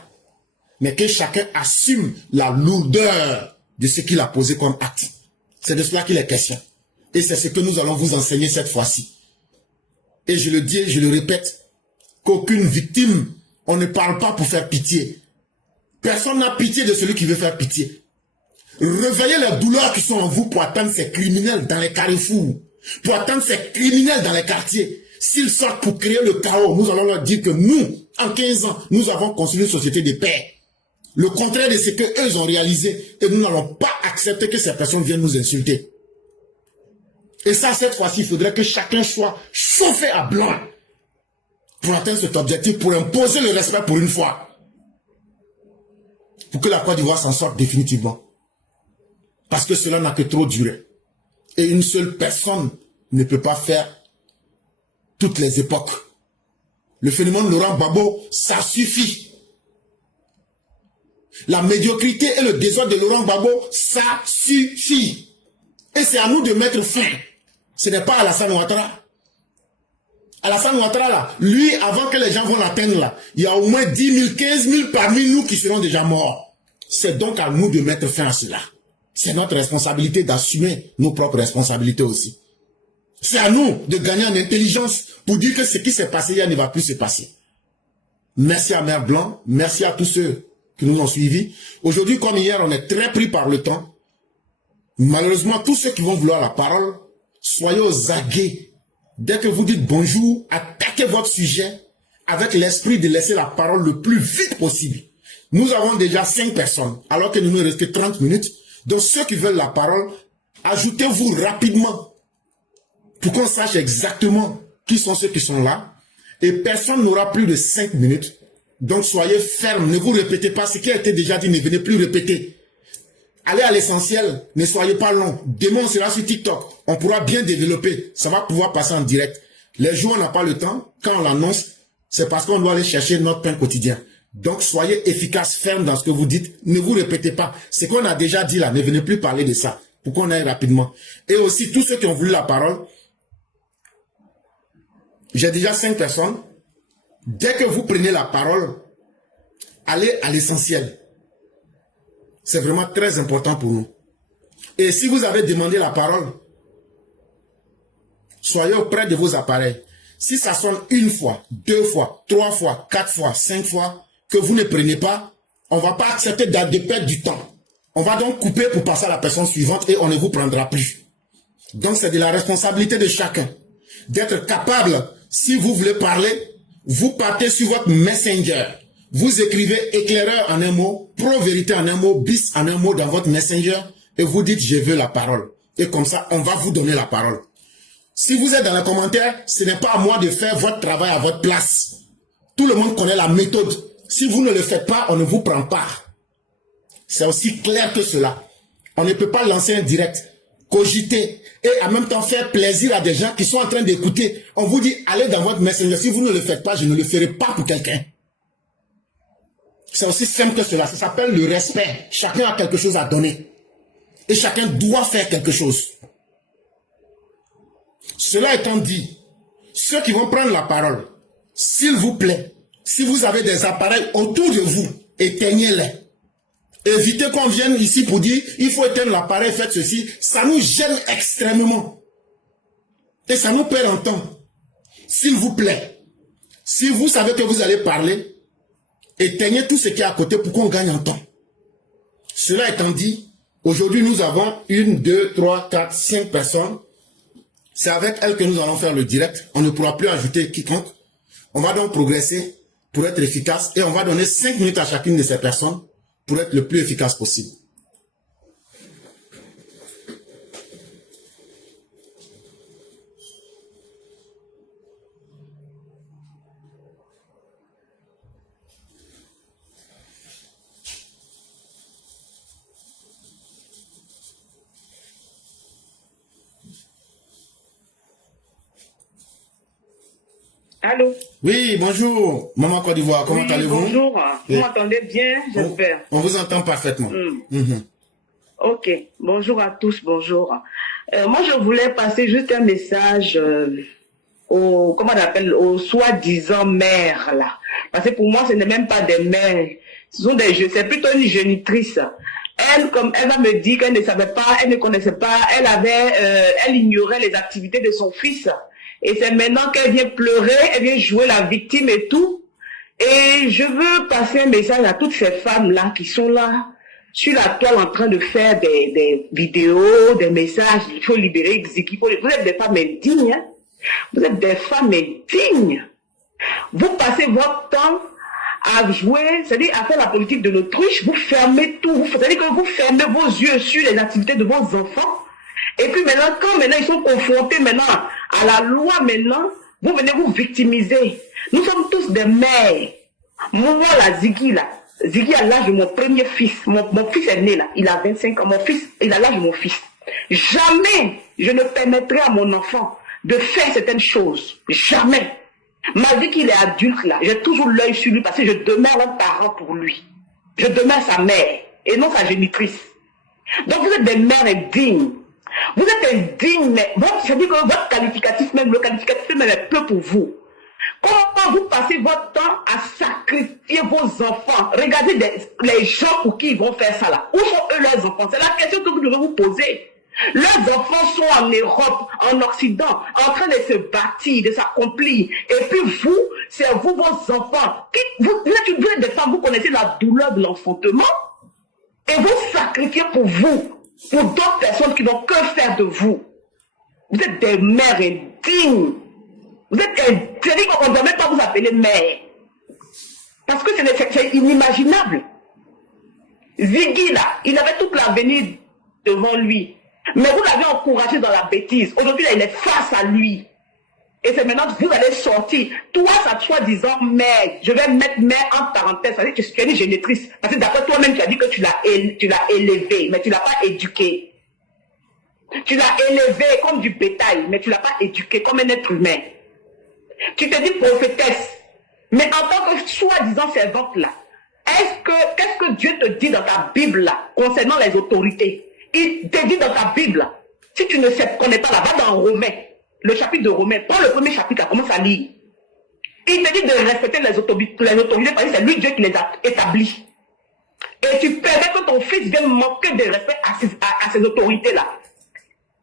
Mais que chacun assume la lourdeur de ce qu'il a posé comme acte. C'est de cela qu'il est question. Et c'est ce que nous allons vous enseigner cette fois-ci. Et je le dis et je le répète, qu'aucune victime, on ne parle pas pour faire pitié. Personne n'a pitié de celui qui veut faire pitié. Réveillez les douleurs qui sont en vous pour atteindre ces criminels dans les carrefours, pour atteindre ces criminels dans les quartiers. S'ils sortent pour créer le chaos, nous allons leur dire que nous, en 15 ans, nous avons construit une société de paix. Le contraire de ce qu'eux ont réalisé, et nous n'allons pas accepter que ces personnes viennent nous insulter. Et ça, cette fois-ci, il faudrait que chacun soit chauffé à blanc pour atteindre cet objectif, pour imposer le respect pour une fois. Pour que la Côte d'Ivoire s'en sorte définitivement. Parce que cela n'a que trop duré. Et une seule personne ne peut pas faire toutes les époques. Le phénomène Laurent Gbagbo, ça suffit. La médiocrité et le désordre de Laurent Gbagbo, ça suffit. Et c'est à nous de mettre fin. Ce n'est pas Alassane Ouattara. Alassane Ouattara, là, lui, avant que les gens vont l'atteindre, là, il y a au moins 10 000, 15 000 parmi nous qui seront déjà morts. C'est donc à nous de mettre fin à cela. C'est notre responsabilité d'assumer nos propres responsabilités aussi. C'est à nous de gagner en intelligence pour dire que ce qui s'est passé hier ne va plus se passer. Merci à Mère Blanc, merci à tous ceux qui nous ont suivis. Aujourd'hui, comme hier, on est très pris par le temps. Malheureusement, tous ceux qui vont vouloir la parole, soyez aux aguets. Dès que vous dites bonjour, attaquez votre sujet avec l'esprit de laisser la parole le plus vite possible. Nous avons déjà 5 personnes, alors que nous nous restons 30 minutes. Donc ceux qui veulent la parole, ajoutez-vous rapidement pour qu'on sache exactement qui sont ceux qui sont là. Et personne n'aura plus de 5 minutes. Donc soyez ferme, ne vous répétez pas ce qui a été déjà dit, ne venez plus répéter. Allez à l'essentiel, ne soyez pas long. Demain on sera sur TikTok, on pourra bien développer, ça va pouvoir passer en direct. Les jours on n'a pas le temps, quand on l'annonce, c'est parce qu'on doit aller chercher notre pain quotidien. Donc soyez efficace, ferme dans ce que vous dites, ne vous répétez pas. Ce qu'on a déjà dit là, ne venez plus parler de ça, pour qu'on aille rapidement. Et aussi tous ceux qui ont voulu la parole, j'ai déjà 5 personnes. Dès que vous prenez la parole, allez à l'essentiel. C'est vraiment très important pour nous. Et si vous avez demandé la parole, soyez auprès de vos appareils. Si ça sonne une fois, 2 fois, 3 fois, 4 fois, 5 fois, que vous ne prenez pas, on ne va pas accepter de perdre du temps. On va donc couper pour passer à la personne suivante et on ne vous prendra plus. Donc c'est de la responsabilité de chacun d'être capable, si vous voulez parler, vous partez sur votre Messenger. Vous écrivez éclaireur en un mot, pro-vérité en un mot, bis en un mot dans votre Messenger et vous dites je veux la parole. Et comme ça, on va vous donner la parole. Si vous êtes dans les commentaires, ce n'est pas à moi de faire votre travail à votre place. Tout le monde connaît la méthode. Si vous ne le faites pas, on ne vous prend pas. C'est aussi clair que cela. On ne peut pas lancer un direct, cogiter et en même temps faire plaisir à des gens qui sont en train d'écouter. On vous dit, allez dans votre Messenger. Si vous ne le faites pas, je ne le ferai pas pour quelqu'un. C'est aussi simple que cela. Ça s'appelle le respect. Chacun a quelque chose à donner. Et chacun doit faire quelque chose. Cela étant dit, ceux qui vont prendre la parole, s'il vous plaît, si vous avez des appareils autour de vous, éteignez-les. Évitez qu'on vienne ici pour dire, il faut éteindre l'appareil, faites ceci. Ça nous gêne extrêmement. Et ça nous perd en temps. S'il vous plaît, si vous savez que vous allez parler, éteignez tout ce qui est à côté pour qu'on gagne en temps. Cela étant dit, aujourd'hui nous avons 1, 2, 3, 4, 5 personnes. C'est avec elles que nous allons faire le direct. On ne pourra plus ajouter quiconque. On va donc progresser pour être efficace et on va donner 5 minutes à chacune de ces personnes pour être le plus efficace possible. Allô? Oui, bonjour, Maman Côte d'Ivoire, comment allez-vous? Bonjour, vous m'entendez bien, j'espère. On vous entend parfaitement. Ok, bonjour à tous, bonjour. Moi, je voulais passer juste un message aux, comment on appelle, aux soi-disant mères, là. Parce que pour moi, ce n'est même pas des mères, ce sont des jeunes, c'est plutôt une génitrice. Elle, comme elle va me dire qu'elle ne savait pas, elle ne connaissait pas, elle ignorait les activités de son fils. Et c'est maintenant qu'elle vient pleurer, elle vient jouer la victime et tout. Et je veux passer un message à toutes ces femmes-là qui sont là, sur la toile en train de faire des vidéos, des messages. Il faut libérer Ziki. Vous êtes des femmes indignes. Hein? Vous êtes des femmes indignes. Vous passez votre temps à jouer, c'est-à-dire à faire la politique de l'autruche. Vous fermez tout. C'est-à-dire que vous fermez vos yeux sur les activités de vos enfants. Et puis maintenant, quand maintenant ils sont confrontés maintenant à la loi maintenant, vous venez vous victimiser. Nous sommes tous des mères. Moi, la Ziggy là, Ziggy a l'âge de mon premier fils. Mon fils est né là, il a 25 ans. Mon fils, il a l'âge de mon fils. Jamais je ne permettrai à mon enfant de faire certaines choses. Jamais. Malgré qu'il est adulte là, j'ai toujours l'œil sur lui parce que je demeure un parent pour lui. Je demeure sa mère et non sa génitrice. Donc vous êtes des mères indignes. Vous êtes indigne, mais je dis que votre qualificatif même, le qualificatif même est peu pour vous. Comment vous passez votre temps à sacrifier vos enfants? Regardez les gens pour qui ils vont faire ça là. Où sont eux leurs enfants? C'est la question que vous devez vous poser. Leurs enfants sont en Europe, en Occident, en train de se bâtir, de s'accomplir. Et puis vous, c'est vous, vos enfants. Vous êtes des femmes, vous connaissez la douleur de l'enfantement. Et vous sacrifiez pour vous. Pour d'autres personnes qui n'ont que faire de vous. Vous êtes des mères indignes. Vous êtes indignes, on ne doit même pas vous appeler mère. Parce que c'est inimaginable. Ziggy là, il avait toute l'avenir devant lui. Mais vous l'avez encouragé dans la bêtise. Aujourd'hui, il est face à lui. Et c'est maintenant que vous allez sortir. Toi, ça soi-disant mère, je vais mettre mère en parenthèse, ça veut dire que tu es une génitrice. Parce que d'après toi-même, tu as dit que tu l'as élevé, mais tu ne l'as pas éduqué. Tu l'as élevé comme du bétail, mais tu ne l'as pas éduqué comme un être humain. Tu te dis prophétesse, mais en tant que soi-disant servante là, qu'est-ce que Dieu te dit dans ta Bible là, concernant les autorités? Il te dit dans ta Bible là, si tu ne connais pas là-bas dans Romains, le chapitre de Romains, prends le premier chapitre, commence à lire. Il te dit de respecter les autorités parce que c'est lui Dieu qui les a établis. Et tu permets que ton fils vienne manquer de respect à ces autorités-là.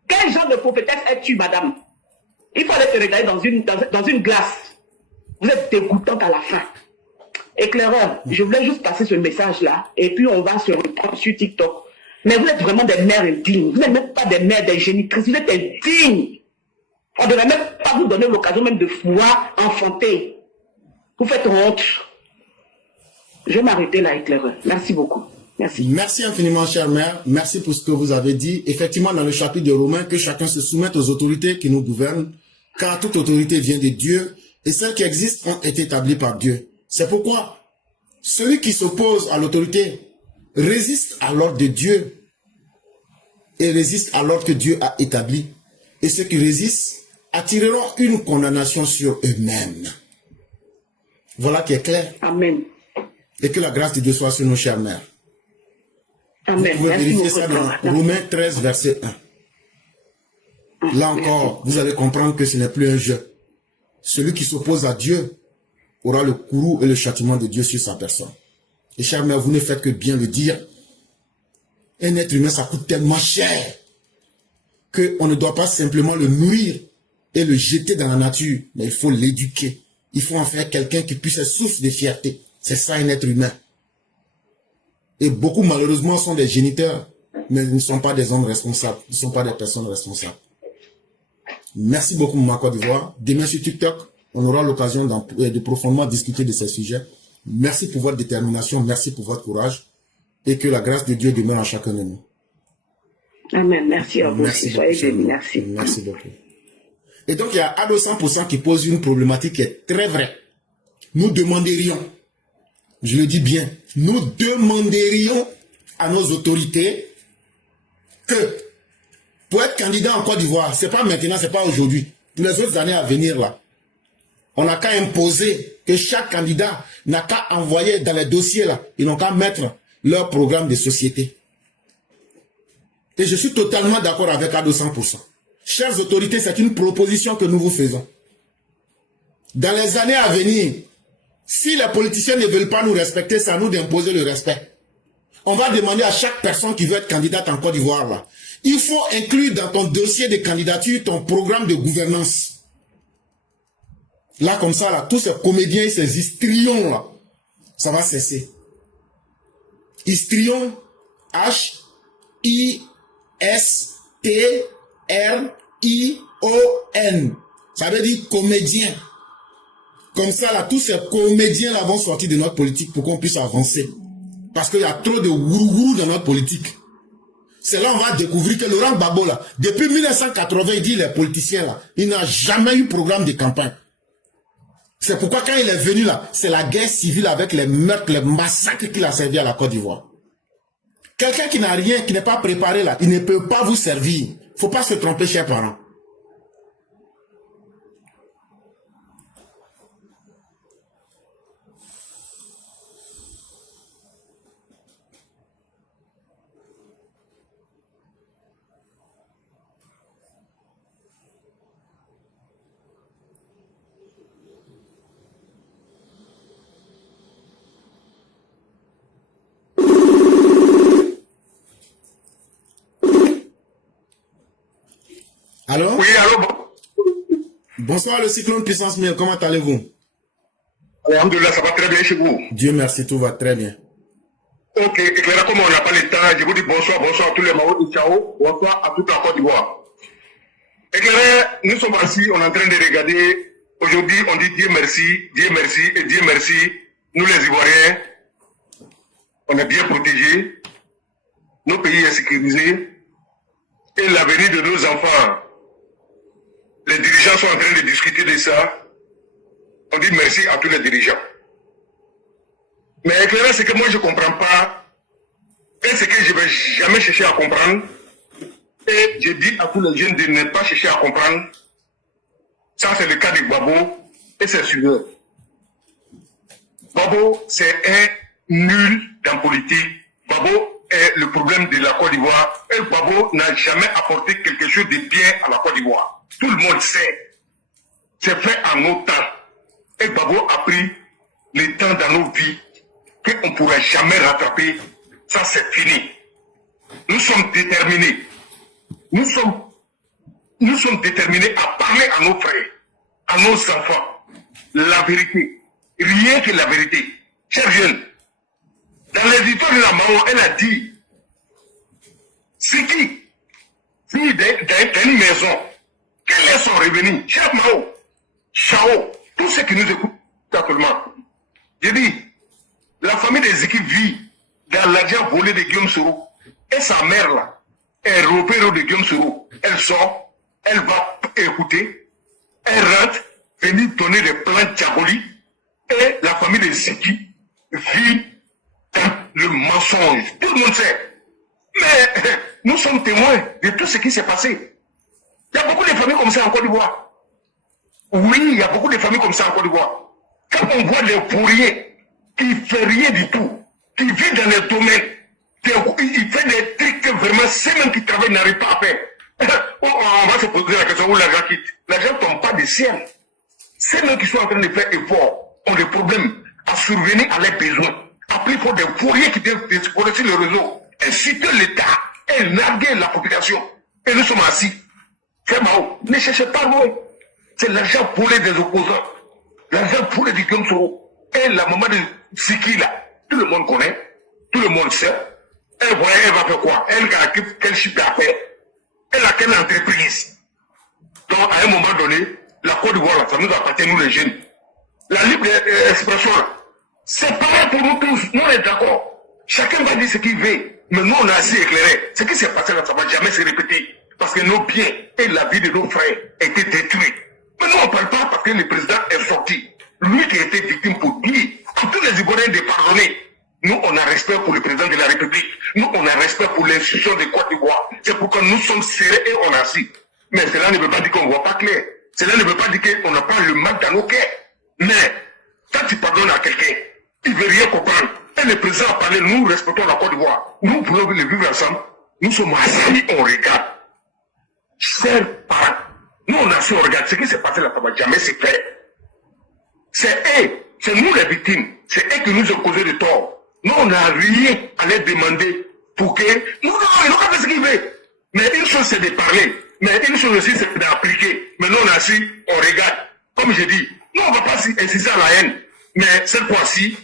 Quel genre de prophétesse es-tu, madame? Il faut aller te regarder dans une glace. Vous êtes dégoûtante à la fin. Éclaireur, je voulais juste passer ce message-là et puis on va se reprendre sur TikTok. Mais vous êtes vraiment des mères indignes. Vous n'êtes même pas des mères, des génitrices. Vous êtes indignes. On ne devrait même pas vous donner l'occasion même de pouvoir enfanter. Vous faites honte. Je vais m'arrêter là, éclaireur. Merci beaucoup. Merci. Merci infiniment, chère mère. Merci pour ce que vous avez dit. Effectivement, dans le chapitre de Romains, que chacun se soumette aux autorités qui nous gouvernent, car toute autorité vient de Dieu et celles qui existent ont été établies par Dieu. C'est pourquoi celui qui s'oppose à l'autorité résiste à l'ordre de Dieu et résiste à l'ordre que Dieu a établi. Et ceux qui résistent attireront une condamnation sur eux-mêmes. Voilà qui est clair. Amen. Et que la grâce de Dieu soit sur nos chères mères. Amen. Vous pouvez vérifier ça dans Romains 13, verset 1. Là encore, vous allez comprendre que ce n'est plus un jeu. Celui qui s'oppose à Dieu aura le courroux et le châtiment de Dieu sur sa personne. Et chère mère, vous ne faites que bien le dire. Un être humain, ça coûte tellement cher qu'on ne doit pas simplement le nourrir et le jeter dans la nature, mais il faut l'éduquer. Il faut en faire quelqu'un qui puisse être source de fierté. C'est ça un être humain. Et beaucoup malheureusement sont des géniteurs, mais ils ne sont pas des hommes responsables. Ils ne sont pas des personnes responsables. Merci beaucoup, ma Côte d'Ivoire. Demain sur TikTok, on aura l'occasion de profondément discuter de ces sujets. Merci pour votre détermination, merci pour votre courage et que la grâce de Dieu demeure à chacun de nous. Amen. Merci à vous. Merci Soyez beaucoup. bénis. Merci. Merci beaucoup. Et donc, il y a Ado 100% qui pose une problématique qui est très vraie. Nous demanderions, je le dis bien, nous demanderions à nos autorités que pour être candidat en Côte d'Ivoire, c'est pas maintenant, c'est pas aujourd'hui, pour les autres années à venir là, on n'a qu'à imposer que chaque candidat n'a qu'à envoyer dans les dossiers là, ils n'ont qu'à mettre leur programme de société. Et je suis totalement d'accord avec Ado 100%. Chères autorités, c'est une proposition que nous vous faisons. Dans les années à venir, si les politiciens ne veulent pas nous respecter, c'est à nous d'imposer le respect. On va demander à chaque personne qui veut être candidate en Côte d'Ivoire là, il faut inclure dans ton dossier de candidature ton programme de gouvernance. Là, comme ça, là, tous ces comédiens et ces histrions là, ça va cesser. Histrion, H-I-S-T-R-I-O-N. Ça veut dire comédien. Comme ça, là, tous ces comédiens là vont sortir de notre politique pour qu'on puisse avancer. Parce qu'il y a trop de wourou dans notre politique. C'est là on va découvrir que Laurent Gbagbo, là, depuis 1980, il dit les politiciens, là, il n'a jamais eu programme de campagne. C'est pourquoi quand il est venu, là, c'est la guerre civile avec les meurtres, les massacres qu'il a servi à la Côte d'Ivoire. Quelqu'un qui n'a rien, qui n'est pas préparé, là, il ne peut pas vous servir. Il ne faut pas se tromper, chers parents. Allô? Oui, allô? Bonsoir, le cyclone puissance 1000, comment allez-vous? Alhamdoulilah, ça va très bien chez vous. Dieu merci, tout va très bien. Ok, éclairez, comme on n'a pas le temps, je vous dis bonsoir, bonsoir à tous les Mao et ciao, bonsoir à toute la Côte d'Ivoire. Éclairez, nous sommes assis, on est en train de regarder, aujourd'hui on dit Dieu merci et Dieu merci, nous les Ivoiriens, on est bien protégés, nos pays est sécurisé, et l'avenir de nos enfants. Les dirigeants sont en train de discuter de ça. On dit merci à tous les dirigeants. Mais éclairez, ce que moi je ne comprends pas, et ce que je ne vais jamais chercher à comprendre, et je dis à tous les jeunes de ne pas chercher à comprendre, ça c'est le cas de Gbagbo, et c'est sûr. Gbagbo, c'est un nul dans politique. Gbagbo est le problème de la Côte d'Ivoire, et Gbagbo n'a jamais apporté quelque chose de bien à la Côte d'Ivoire. Tout le monde sait. C'est fait en nos temps. Et Gbagbo a pris le temps dans nos vies qu'on ne pourra jamais rattraper. Ça, c'est fini. Nous sommes déterminés. Nous sommes nous sommes déterminés à parler à nos frères, à nos enfants, la vérité. Rien que la vérité. Chers jeunes, dans les histoires de la maman, elle a dit, c'est qui, fille d'une maison, quel est son revenu? Cher Mao, Chao, tous ceux qui nous écoutent actuellement. Je dis, la famille des équipes vit dans l'argent volé de Guillaume Soro. Et sa mère là, est repérée de Guillaume Soro. Elle sort, elle va écouter, elle rentre, venir donner des plans diaboliques. Et la famille des Ziki vit dans le mensonge. Tout le monde sait. Mais nous sommes témoins de tout ce qui s'est passé. Il y a beaucoup de familles comme ça en Côte d'Ivoire. Oui, il y a beaucoup de familles comme ça en Côte d'Ivoire. Quand on voit les pourriers qui ne font rien du tout, qui vivent dans les domaines, il fait des trucs que vraiment, ceux-mêmes qui travaillent n'arrivent pas à faire. On va se poser la question où l'argent quitte. L'argent ne tombe pas du ciel. Ceux-mêmes qui sont en train de faire effort ont des problèmes à survenir à leurs besoins. Après, il faut des fourriers qui doivent explorer sur le réseau, inciter l'État et narguer la population. Et nous sommes assis. C'est marrant. Ne cherchez pas loin. C'est l'argent volé des opposants. L'argent volé du Guillaume Soro. Et la maman de Siki là, tout le monde connaît, tout le monde sait. Elle voit, elle va faire quoi? Elle a quel chiffre d'affaires? Elle a quelle entreprise? Donc, à un moment donné, la Côte d'Ivoire, ça nous appartient, nous les jeunes. La libre expression, c'est pareil pour nous tous. Nous, on est d'accord. Chacun va dire ce qu'il veut. Mais nous, on a assez éclairé. Ce qui s'est passé là, ça ne va jamais se répéter. Parce que nos biens et la vie de nos frères étaient détruits. Mais nous, on ne parle pas parce que le président est sorti. Lui qui a été victime pour dire à tous les Ivoiriens de pardonner. Nous, on a respect pour le président de la République. Nous, on a respect pour l'institution de Côte d'Ivoire. C'est pourquoi nous sommes serrés et on assis. Mais cela ne veut pas dire qu'on ne voit pas clair. Cela ne veut pas dire qu'on n'a pas le mal dans nos cœurs. Mais, quand tu pardonnes à quelqu'un, il ne veut rien comprendre. Et le président a parlé, nous respectons la Côte d'Ivoire. Nous voulons le vivre ensemble. Nous sommes assis, on regarde. Chers parents, nous on est assis, on regarde. Ce qui s'est passé là, ça ne va jamais se faire. C'est eux, c'est nous les victimes. C'est eux qui nous ont causé de tort. Nous, on n'a rien à les demander pour que... Non, ils n'ont pas fait ce qu'ils veulent. Mais une chose, c'est de parler. Mais une chose aussi, c'est d'appliquer. Mais nous, on est assis, on regarde. Comme je dis, nous, on ne va pas insister à la haine. Mais cette fois-ci,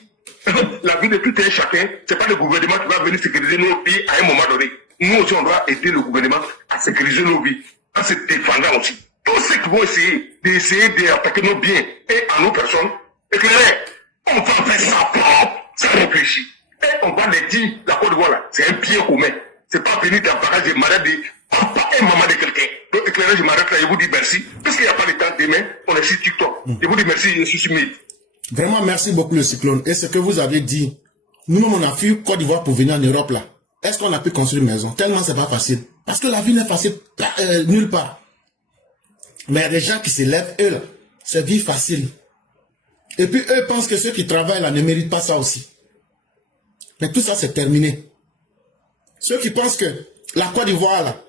la vie de tout un chacun, ce n'est pas le gouvernement qui va venir sécuriser nos vies à un moment donné. Nous aussi, on doit aider le gouvernement à sécuriser nos vies, en se défendant aussi. Tous ceux qui vont essayer d'attaquer nos biens et à nos personnes, éclairez, on va faire ça propre, sans réfléchir. Et on va les dire, la Côte d'Ivoire là, c'est un bien commun. C'est pas venir d'un barrage de malade de papa et maman de quelqu'un. Donc éclairez, je m'arrête là, je vous dis merci. Puisqu'il n'y a pas de temps demain, on est sur TikTok. Je vous dis merci, je suis sur Meet. Vraiment, merci beaucoup le cyclone. Et ce que vous avez dit, nous-mêmes on a fui Côte d'Ivoire pour venir en Europe là. Est-ce qu'on a pu construire une maison? Tellement c'est pas facile. Parce que la vie n'est facile nulle part. Mais il y a des gens qui se lèvent, eux là, c'est vie facile. Et puis eux pensent que ceux qui travaillent là ne méritent pas ça aussi. Mais tout ça c'est terminé. Ceux qui pensent que la Côte d'Ivoire là,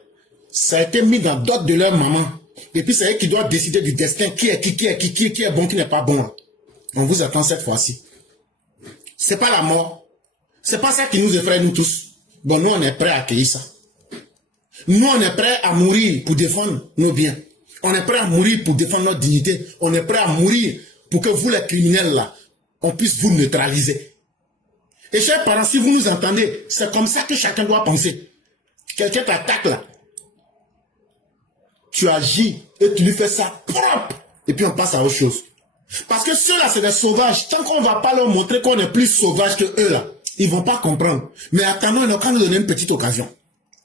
ça a été mis dans d'autres de leur maman. Et puis c'est eux qui doivent décider du destin, qui est bon, qui n'est pas bon. On vous attend cette fois-ci. C'est pas la mort. C'est pas ça qui nous effraie nous tous. Bon, nous on est prêts à accueillir ça. Nous on est prêts à mourir pour défendre nos biens. On est prêts à mourir pour défendre notre dignité. On est prêts à mourir pour que vous les criminels là, on puisse vous neutraliser. Et chers parents, si vous nous entendez, c'est comme ça que chacun doit penser. Quelqu'un t'attaque là. Tu agis et tu lui fais ça propre. Et puis on passe à autre chose. Parce que ceux-là, c'est des sauvages. Tant qu'on ne va pas leur montrer qu'on est plus sauvage que eux là, ils ne vont pas comprendre. Mais attendons, ils n'ont qu'à nous donner une petite occasion.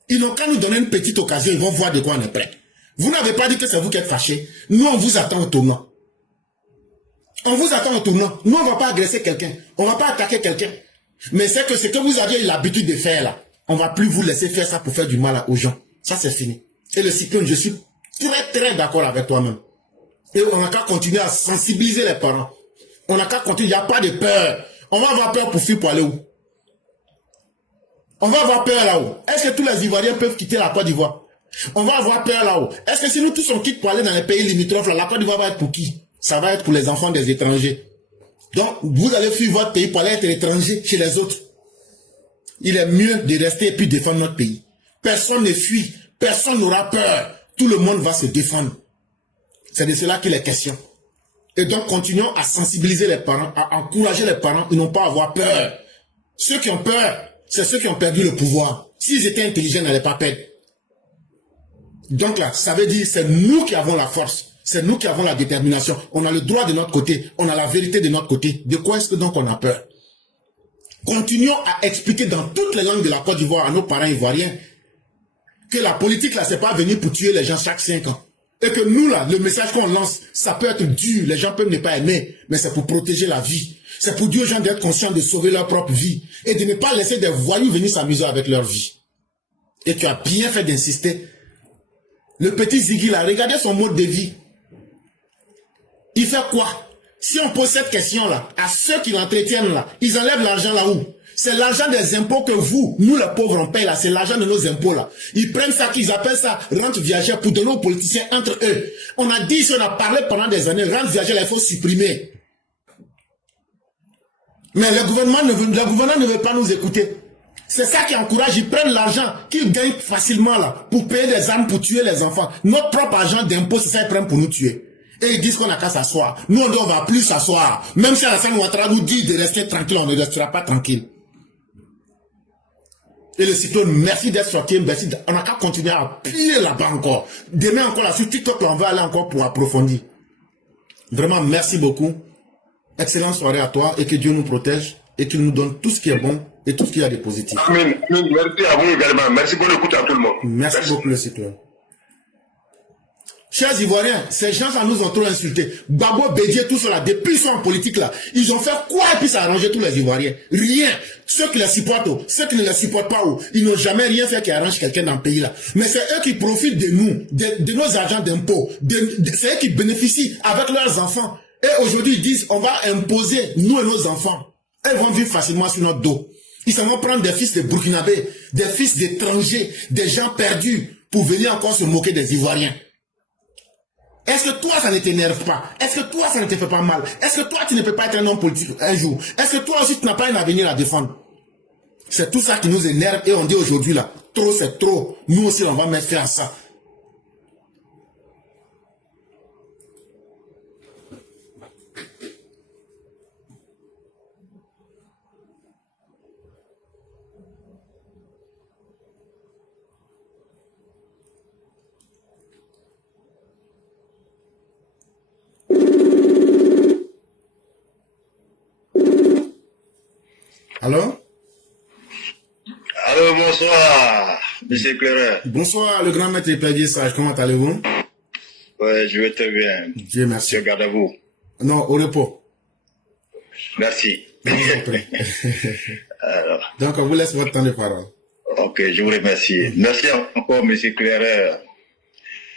Ils n'ont qu'à nous donner une petite occasion, ils vont voir de quoi on est prêt. Vous n'avez pas dit que c'est vous qui êtes fâchés. Nous, on vous attend au tournant. On vous attend au tournant. Nous, on ne va pas agresser quelqu'un. On ne va pas attaquer quelqu'un. Mais c'est que ce que vous aviez l'habitude de faire là, on ne va plus vous laisser faire ça pour faire du mal aux gens. Ça, c'est fini. Et le cyclone, je suis très d'accord avec toi-même. Et on n'a qu'à continuer à sensibiliser les parents. On n'a qu'à continuer, il n'y a pas de peur. On va avoir peur pour fuir pour aller où? On va avoir peur là-haut. Est-ce que tous les Ivoiriens peuvent quitter la Côte d'Ivoire? On va avoir peur là-haut. Est-ce que si nous tous on quitte pour aller dans les pays limitrophes, là, la Côte d'Ivoire va être pour qui? Ça va être pour les enfants des étrangers. Donc, vous allez fuir votre pays pour aller être étranger chez les autres. Il est mieux de rester et puis défendre notre pays. Personne ne fuit. Personne n'aura peur. tout le monde va se défendre. C'est de cela qu'il est question. Et donc, continuons à sensibiliser les parents, à encourager les parents, ils n'ont pas à avoir peur. Ceux qui ont peur, c'est ceux qui ont perdu le pouvoir. S'ils étaient intelligents, ils n'allaient pas perdre. Donc là, ça veut dire c'est nous qui avons la force. C'est nous qui avons la détermination. On a le droit de notre côté. On a la vérité de notre côté. De quoi est-ce que donc on a peur? Continuons à expliquer dans toutes les langues de la Côte d'Ivoire à nos parents ivoiriens que la politique là, c'est pas venir pour tuer les gens chaque 5 ans. Et que nous là, le message qu'on lance, ça peut être dur. Les gens peuvent ne pas aimer, mais c'est pour protéger la vie. C'est pour dire aux gens d'être conscients de sauver leur propre vie et de ne pas laisser des voyous venir s'amuser avec leur vie. Et tu as bien fait d'insister. Le petit Ziggy là, regardez son mode de vie. Il fait quoi? Si on pose cette question-là à ceux qui l'entretiennent là, ils enlèvent l'argent là où? C'est l'argent des impôts que vous, nous les pauvres, on paye là. C'est l'argent de nos impôts là. Ils prennent ça, qu'ils appellent ça rente viagère pour donner aux politiciens entre eux. On a dit, si on a parlé pendant des années, rente viagère là, il faut supprimer. Mais le gouvernement ne veut pas nous écouter. C'est ça qui encourage, ils prennent l'argent qu'ils gagnent facilement là pour payer des armes pour tuer les enfants. Notre propre argent d'impôt, c'est ça qu'ils prennent pour nous tuer. Et ils disent qu'on n'a qu'à s'asseoir. Nous, on ne va plus s'asseoir. Même si Alassane Ouattara nous dit de rester tranquille, on ne restera pas tranquille. Et le cyclone, merci d'être sorti, merci. On n'a qu'à continuer à appuyer là-bas encore. Demain encore, là, sur TikTok, on va aller encore pour approfondir. Vraiment, merci beaucoup. Excellente soirée à toi et que Dieu nous protège et qu'il nous donne tout ce qui est bon et tout ce qui a de positif. Amen. Merci à vous également. Merci pour l'écoute à tout le monde. Merci beaucoup, le citoyen. Chers Ivoiriens, ces gens-là nous ont trop insultés. Babo, Bédier, tout cela, depuis qu'ils sont en politique là, ils ont fait quoi et puis ça a arrangé tous les Ivoiriens? Rien. Ceux qui les supportent, ceux qui ne les supportent pas, ils n'ont jamais rien fait qui arrange quelqu'un dans le pays là. Mais c'est eux qui profitent de nous, de nos agents d'impôts. C'est eux qui bénéficient avec leurs enfants. Et aujourd'hui, ils disent, on va imposer, nous et nos enfants. Ils vont vivre facilement sur notre dos. Ils s'en vont prendre des fils de Burkinabés, des fils d'étrangers, des gens perdus, pour venir encore se moquer des Ivoiriens. Est-ce que toi, ça ne t'énerve pas? Est-ce que toi, ça ne te fait pas mal? Est-ce que toi, tu ne peux pas être un homme politique un jour? Est-ce que toi aussi, tu n'as pas un avenir à défendre? C'est tout ça qui nous énerve et on dit aujourd'hui là, trop c'est trop. Nous aussi, on va mettre fin à ça. Allô? Allô, bonsoir, monsieur Claire. Bonsoir, le grand maître Épédier Sage, comment allez-vous? Ouais, je vais très bien. Dieu merci. Je garde à vous. Non, au repos. Merci. Alors. Donc, on vous laisse votre temps de parole. Ok, je vous remercie. Merci encore, monsieur Claire,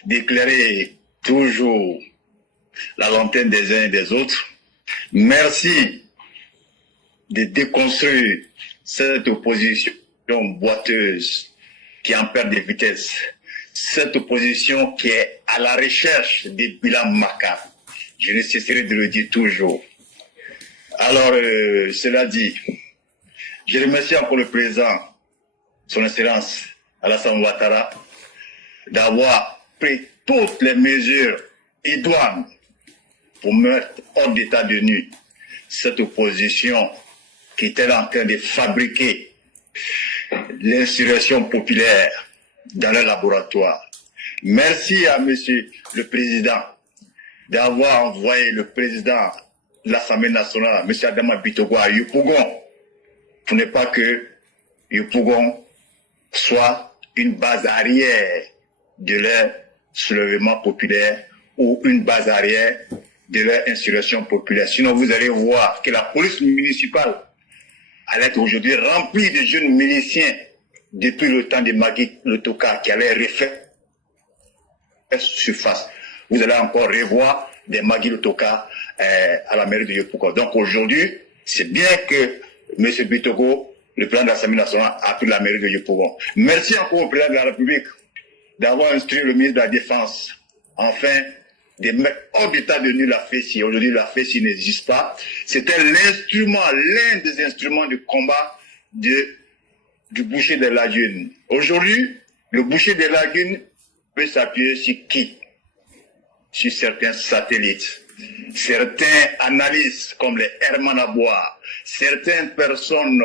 d'éclairer toujours la lanterne des uns et des autres. Merci de déconstruire cette opposition boiteuse qui en perd de vitesse. Cette opposition qui est à la recherche des bilans macabres. Je ne cesserai de le dire toujours. Alors, cela dit, je remercie encore le président, son Excellence Alassane Ouattara, d'avoir pris toutes les mesures idoines pour mettre hors d'état de nuit cette opposition qui était en train de fabriquer l'insurrection populaire dans le laboratoire. Merci à monsieur le président d'avoir envoyé le président de l'Assemblée nationale, monsieur Adama Bitogo, à Yopougon, pour ne pas que Yopougon soit une base arrière de leur soulèvement populaire ou une base arrière de leur insurrection populaire. Sinon, vous allez voir que la police municipale allait être aujourd'hui remplie de jeunes miliciens depuis le temps de Magui Lotoka qui allaient refaire surface. Vous allez encore revoir des Magui Lotoka à la mairie de Yopougon. Donc aujourd'hui, c'est bien que M. Bitogo, le président de l'Assemblée nationale, a pris la mairie de Yopougon. Merci encore au président de la République d'avoir instruit le ministre de la Défense, enfin, de mettre hors d'état de nuit la FESI. Aujourd'hui, la FESI n'existe pas. C'était l'instrument, l'un des instruments de combat du boucher des lagunes. Aujourd'hui, le boucher des lagunes peut s'appuyer sur qui? Sur certains satellites, certaines analyses comme les Herman Abois, certaines personnes,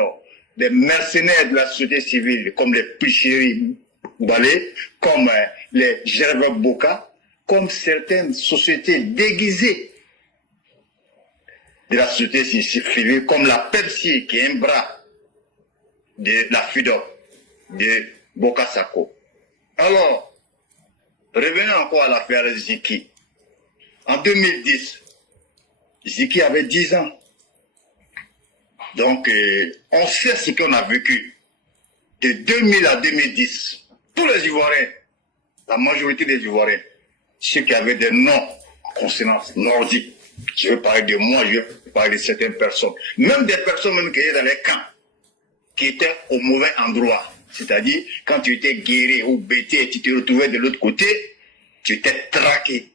des mercenaires de la société civile comme les Picheri Balé, comme les Gervais Boka, comme certaines sociétés déguisées de la société civile, comme la Pepsi qui est un bras de la FIDO, de Boka Sako. Alors, revenons encore à l'affaire Ziki. En 2010, Ziki avait 10 ans. Donc, on sait ce qu'on a vécu de 2000 à 2010. Tous les Ivoiriens, la majorité des Ivoiriens, ceux qui avaient des noms en consonance nordique, je vais parler de moi, je vais parler de certaines personnes, même des personnes même qui étaient dans les camps, qui étaient au mauvais endroit. C'est-à-dire, quand tu étais guéri ou bêté et tu te retrouvais de l'autre côté, tu étais traqué.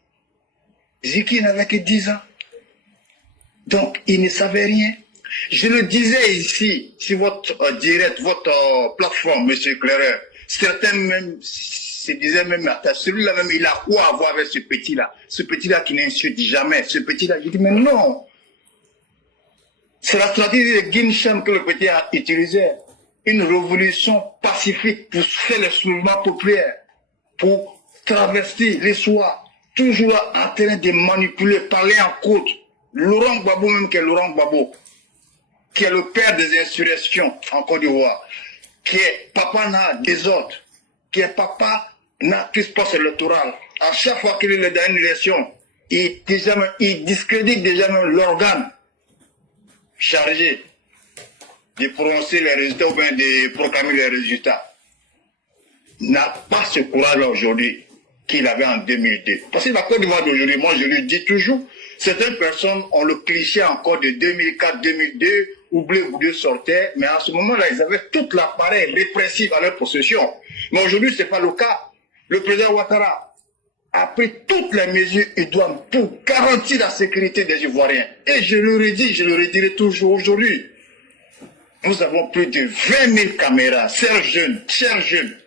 Ziki n'avait que 10 ans. Donc, il ne savait rien. Je le disais ici, sur votre direct, votre plateforme, M. Claire, certains même se disaient même, celui-là même, il a quoi à voir avec ce petit-là? Ce petit-là qui n'insulte jamais, ce petit-là. Je dis, mais non. C'est la stratégie de Guincham que le petit a utilisée. Une révolution pacifique pour faire le soulèvement populaire, pour traverser les soirs, toujours en train de manipuler, parler en côte. Laurent Gbagbo même, qui est Laurent Gbagbo, qui est le père des insurrections en Côte d'Ivoire, qui est papa n'a des ordres, qui est papa n'a plus poste électoral. À chaque fois qu'il est dans une élection, il discrédite déjà même l'organe chargé de prononcer les résultats ou bien de proclamer les résultats. N'a pas ce courage aujourd'hui qu'il avait en 2002. Parce que la Côte d'Ivoire d'aujourd'hui, moi je le dis toujours, certaines personnes ont le cliché encore de 2004-2002, où Blé Boudé sortait, mais à ce moment-là, ils avaient tout l'appareil répressif à leur possession. Mais aujourd'hui, ce n'est pas le cas. Le président Ouattara a pris toutes les mesures idoines pour garantir la sécurité des Ivoiriens. Et je le redis, je le redirai toujours aujourd'hui. Nous avons plus de 20 000 caméras, chers jeunes.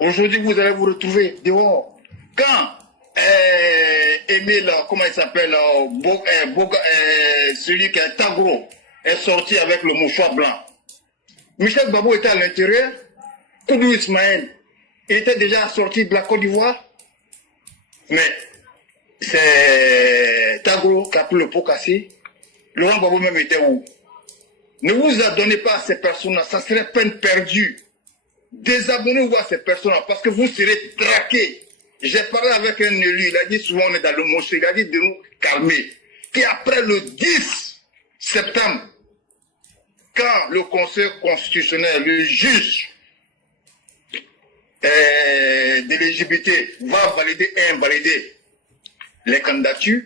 Aujourd'hui, vous allez vous retrouver dehors. Quand Émile, comment il s'appelle, celui qui est Tagro, est sorti avec le mouchoir blanc. Michel Gbagbo était à l'intérieur. Koudou Ismaël, il était déjà sorti de la Côte d'Ivoire. Mais c'est Tagro qui a pris le pot cassé. Laurent Gbagbo même était où? Ne vous adonnez pas à ces personnes-là, ça serait peine perdue. Désabonnez-vous à ces personnes-là parce que vous serez traqués. J'ai parlé avec un élu, il a dit souvent on est dans le mosquée, il a dit de nous calmer. Puis après le 10 septembre, quand le Conseil constitutionnel, le juge d'éligibilité va valider et invalider les candidatures,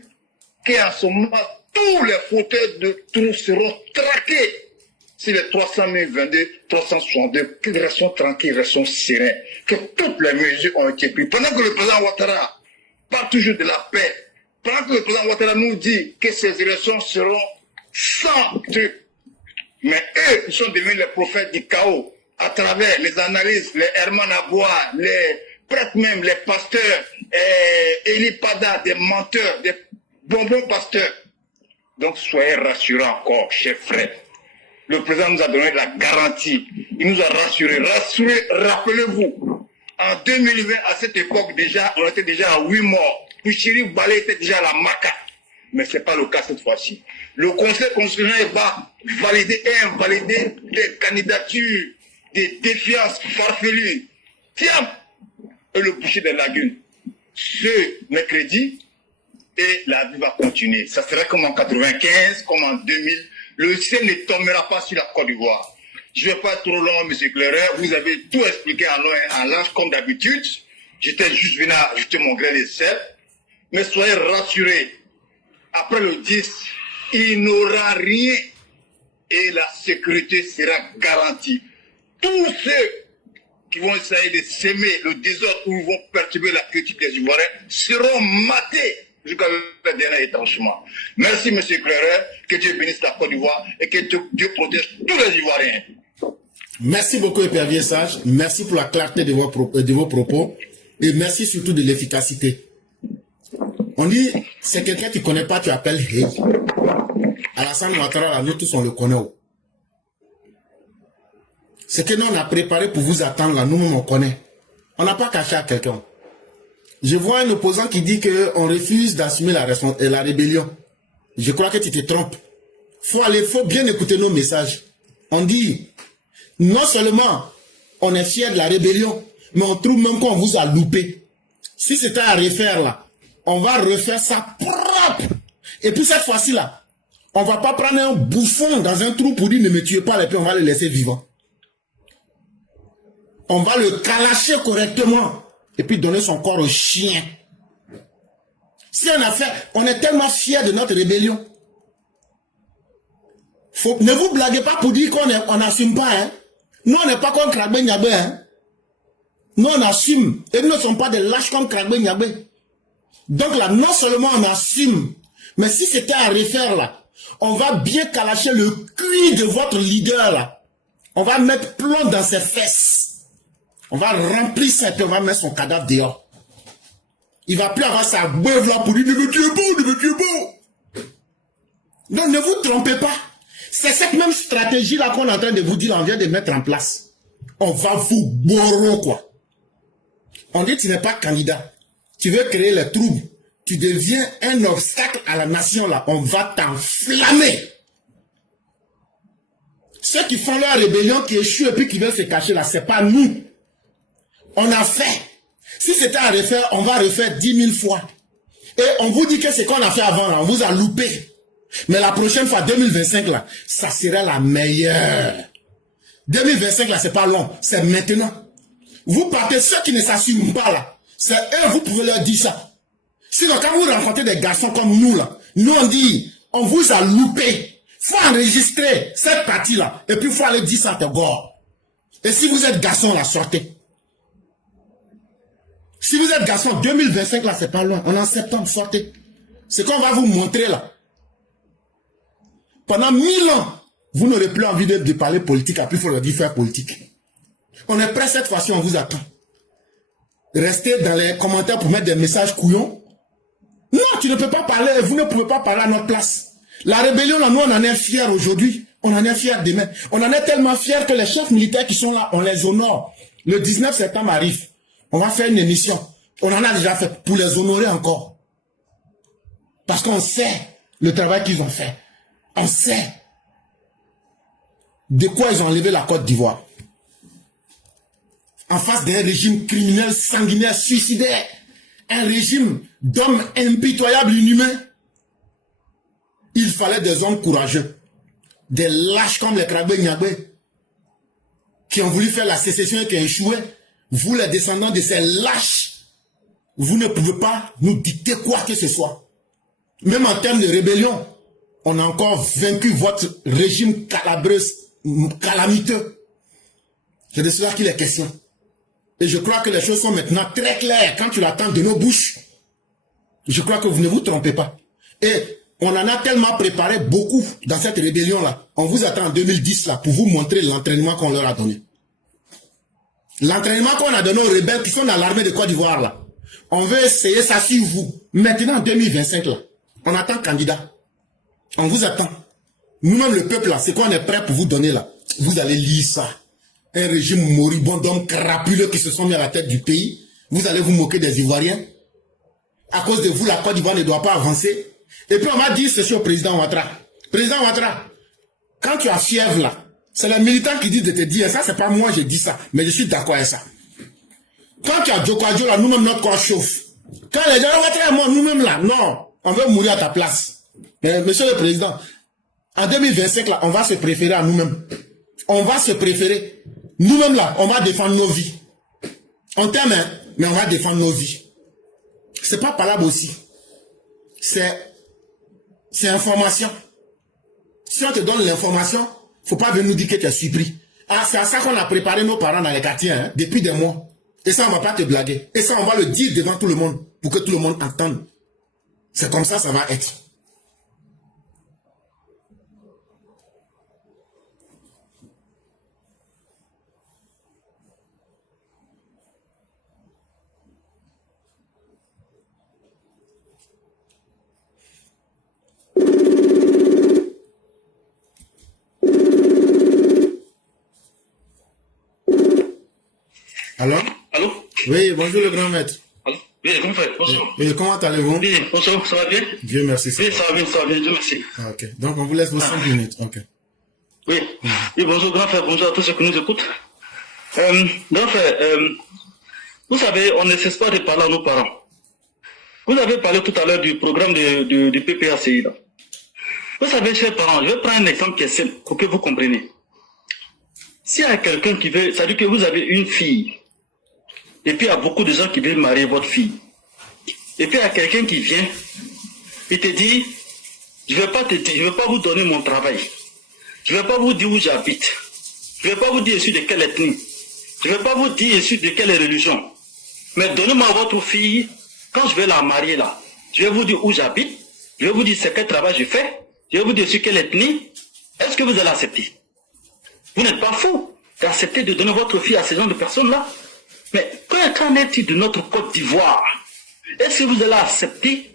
qu'en ce moment, tous les fauteurs de trous seront traqués. Si les 322, 362, qu'ils restent tranquilles, restent sereins, que toutes les mesures ont été prises. Pendant que le président Ouattara parle toujours de la paix, pendant que le président Ouattara nous dit que ces élections seront sans truc, mais eux, ils sont devenus les prophètes du chaos à travers les analyses, les Herman Abois, les prêtres même, les pasteurs, Eli Pada, des menteurs, des bonbons pasteurs. Donc soyez rassurants encore, chers frères. Le président nous a donné la garantie. Il nous a rassurés. Rappelez-vous, en 2020, à cette époque déjà, on était déjà à 8 morts. Pichiri Balé était déjà à la Maca. Mais ce n'est pas le cas cette fois-ci. Le Conseil constitutionnel va valider et invalider des candidatures, des défiances farfelues. Tiens, et le boucher des lagunes. Ce mercredi, et la vie va continuer. Ça sera comme en 95, comme en 2000. Le ciel ne tombera pas sur la Côte d'Ivoire. Je ne vais pas être trop long, M. Claire. Vous avez tout expliqué en long et en large, comme d'habitude. J'étais juste venu ajouter mon grain de sel. Mais soyez rassurés. Après le 10, il n'aura rien. Et la sécurité sera garantie. Tous ceux qui vont essayer de s'aimer le désordre ou vont perturber la critique des Ivoiriens seront matés jusqu'à le dernier étanchement. Merci, M. Claire. Que Dieu bénisse la Côte d'Ivoire et que Dieu protège tous les Ivoiriens. Merci beaucoup, Épervier Sage. Merci pour la clarté de vos propos. Et merci surtout de l'efficacité. On dit, c'est quelqu'un qui ne connaît pas, tu appelles Hey. Alassane Ouattara, nous tous on le connaît. Ce que nous on a préparé pour vous attendre là, nous-mêmes on connaît. On n'a pas caché à quelqu'un. Je vois un opposant qui dit qu'on refuse d'assumer la rébellion. Je crois que tu te trompes. Faut bien écouter nos messages. On dit, non seulement on est fier de la rébellion, mais on trouve même qu'on vous a loupé. Si c'était à refaire là, on va refaire ça propre. Et puis cette fois-ci là, on va pas prendre un bouffon dans un trou pour dire ne me tuez pas et puis on va le laisser vivant. On va le calacher correctement et puis donner son corps au chien. Si on est tellement fiers de notre rébellion. Ne vous blaguez pas pour dire qu'on n'assume pas. Hein. Nous, on n'est pas comme Kragbe Nyabé. Hein. Nous, on assume. Et nous ne sommes pas des lâches comme Kragbe Nyabé. Donc là, non seulement on assume, mais si c'était à refaire là, on va bien calacher le cul de votre leader là. On va mettre plomb dans ses fesses. On va remplir ça et puis on va mettre son cadavre dehors. Il ne va plus avoir sa beuve là pour dire ne me tuez pas, ne me tuez pas. Donc ne vous trompez pas. C'est cette même stratégie là qu'on est en train de vous dire, on vient de mettre en place. On va vous bourrer quoi. On dit tu n'es pas candidat. Tu veux créer les troubles. Tu deviens un obstacle à la nation là. On va t'enflammer. Ceux qui font leur rébellion, qui échouent et puis qui veulent se cacher là, c'est pas nous. On a fait. Si c'était à refaire, on va refaire 10 000 fois. Et on vous dit que c'est qu'on a fait avant là, on vous a loupé. Mais la prochaine fois, 2025 là, ça serait la meilleure. 2025 là, c'est pas long, c'est maintenant. Vous partez, ceux qui ne s'assument pas là, c'est eux, vous pouvez leur dire ça. Sinon, quand vous rencontrez des garçons comme nous là, nous on dit, on vous a loupé. Faut enregistrer cette partie là, et puis il faut aller dire ça à tes gars. Et si vous êtes garçon là, sortez. Si vous êtes garçon, 2025 là, c'est pas loin. On est en septembre, sortez. C'est qu'on va vous montrer là. Pendant 1000 ans, vous n'aurez plus envie de parler politique, après il faut leur dire faire politique. On est prêt cette fois-ci, on vous attend. Restez dans les commentaires pour mettre des messages couillons. Non, tu ne peux pas parler, vous ne pouvez pas parler à notre place. La rébellion là, nous on en est fiers aujourd'hui. On en est fiers demain. On en est tellement fiers que les chefs militaires qui sont là, on les honore. Le 19 septembre arrive. On va faire une émission. On en a déjà fait pour les honorer encore. Parce qu'on sait le travail qu'ils ont fait. On sait de quoi ils ont enlevé la Côte d'Ivoire. En face d'un régime criminel, sanguinaire, suicidaire. Un régime d'hommes impitoyables, inhumains. Il fallait des hommes courageux. Des lâches comme les Kragbe Nyabé. Qui ont voulu faire la sécession et qui ont échoué. Vous, les descendants de ces lâches, vous ne pouvez pas nous dicter quoi que ce soit. Même en termes de rébellion, on a encore vaincu votre régime calamiteux. C'est de cela qu'il est question. Et je crois que les choses sont maintenant très claires quand tu l'attends de nos bouches. Je crois que vous ne vous trompez pas. Et on en a tellement préparé beaucoup dans cette rébellion-là. On vous attend en 2010 là pour vous montrer l'entraînement qu'on leur a donné. L'entraînement qu'on a donné aux rebelles qui sont dans l'armée de Côte d'Ivoire là. On veut essayer ça sur vous. Maintenant en 2025 là. On attend candidat. On vous attend. Nous-mêmes le peuple là, c'est qu'on est prêt pour vous donner là. Vous allez lire ça. Un régime moribond d'hommes crapuleux qui se sont mis à la tête du pays. Vous allez vous moquer des Ivoiriens. À cause de vous, la Côte d'Ivoire ne doit pas avancer. Et puis on va dire ceci au président Ouattara. Président Ouattara, quand tu as fièvre là, c'est les militants qui disent de te dire, ça c'est pas moi, je dis ça, mais je suis d'accord avec ça. Quand tu as Djokwadjo là, nous-mêmes notre corps chauffe. Quand les gens Ouattara moi, nous-mêmes là, non, on veut mourir à ta place. Mais, monsieur le président, en 2025 là, on va se préférer à nous-mêmes. On va se préférer. Nous-mêmes là, on va défendre nos vies. On t'aime, hein, mais on va défendre nos vies. C'est pas parlable aussi. C'est information. Si on te donne l'information, faut pas venir nous dire que tu es surpris. Ah, c'est à ça qu'on a préparé nos parents dans les quartiers, hein, depuis des mois. Et ça, on va pas te blaguer. Et ça, on va le dire devant tout le monde, pour que tout le monde entende. C'est comme ça, ça va être. Allô? Allô? Oui, bonjour le grand maître. Allô? Oui, comment frère, bonjour. Oui, comment allez-vous? Oui, bonjour, ça va bien? Dieu merci. Oui, ça va bien, Dieu merci. Ah, ok, donc on vous laisse vos 5 minutes. Ok. Oui. Oui, bonjour grand frère, bonjour à tous ceux qui nous écoutent. Grand frère, vous savez, on ne cesse pas de parler à nos parents. Vous avez parlé tout à l'heure du programme du PPACI. Là. Vous savez, chers parents, je vais prendre un exemple qui est simple pour que vous compreniez. S'il y a quelqu'un qui veut, c'est-à-dire que vous avez une fille, et puis il y a beaucoup de gens qui veulent marier votre fille. Et puis il y a quelqu'un qui vient, il te dit, je ne vais pas vous donner mon travail. Je ne vais pas vous dire où j'habite. Je ne vais pas vous dire issu de quelle ethnie. Je ne vais pas vous dire issu de quelle religion. Mais donnez-moi votre fille, quand je vais la marier là, je vais vous dire où j'habite, je vais vous dire quel travail je fais, je vais vous dire sur quelle ethnie. Est-ce que vous allez accepter? Vous n'êtes pas fou d'accepter de donner votre fille à ces gens de personnes-là. Mais qu'en est-il de notre Côte d'Ivoire? Est-ce que vous allez accepter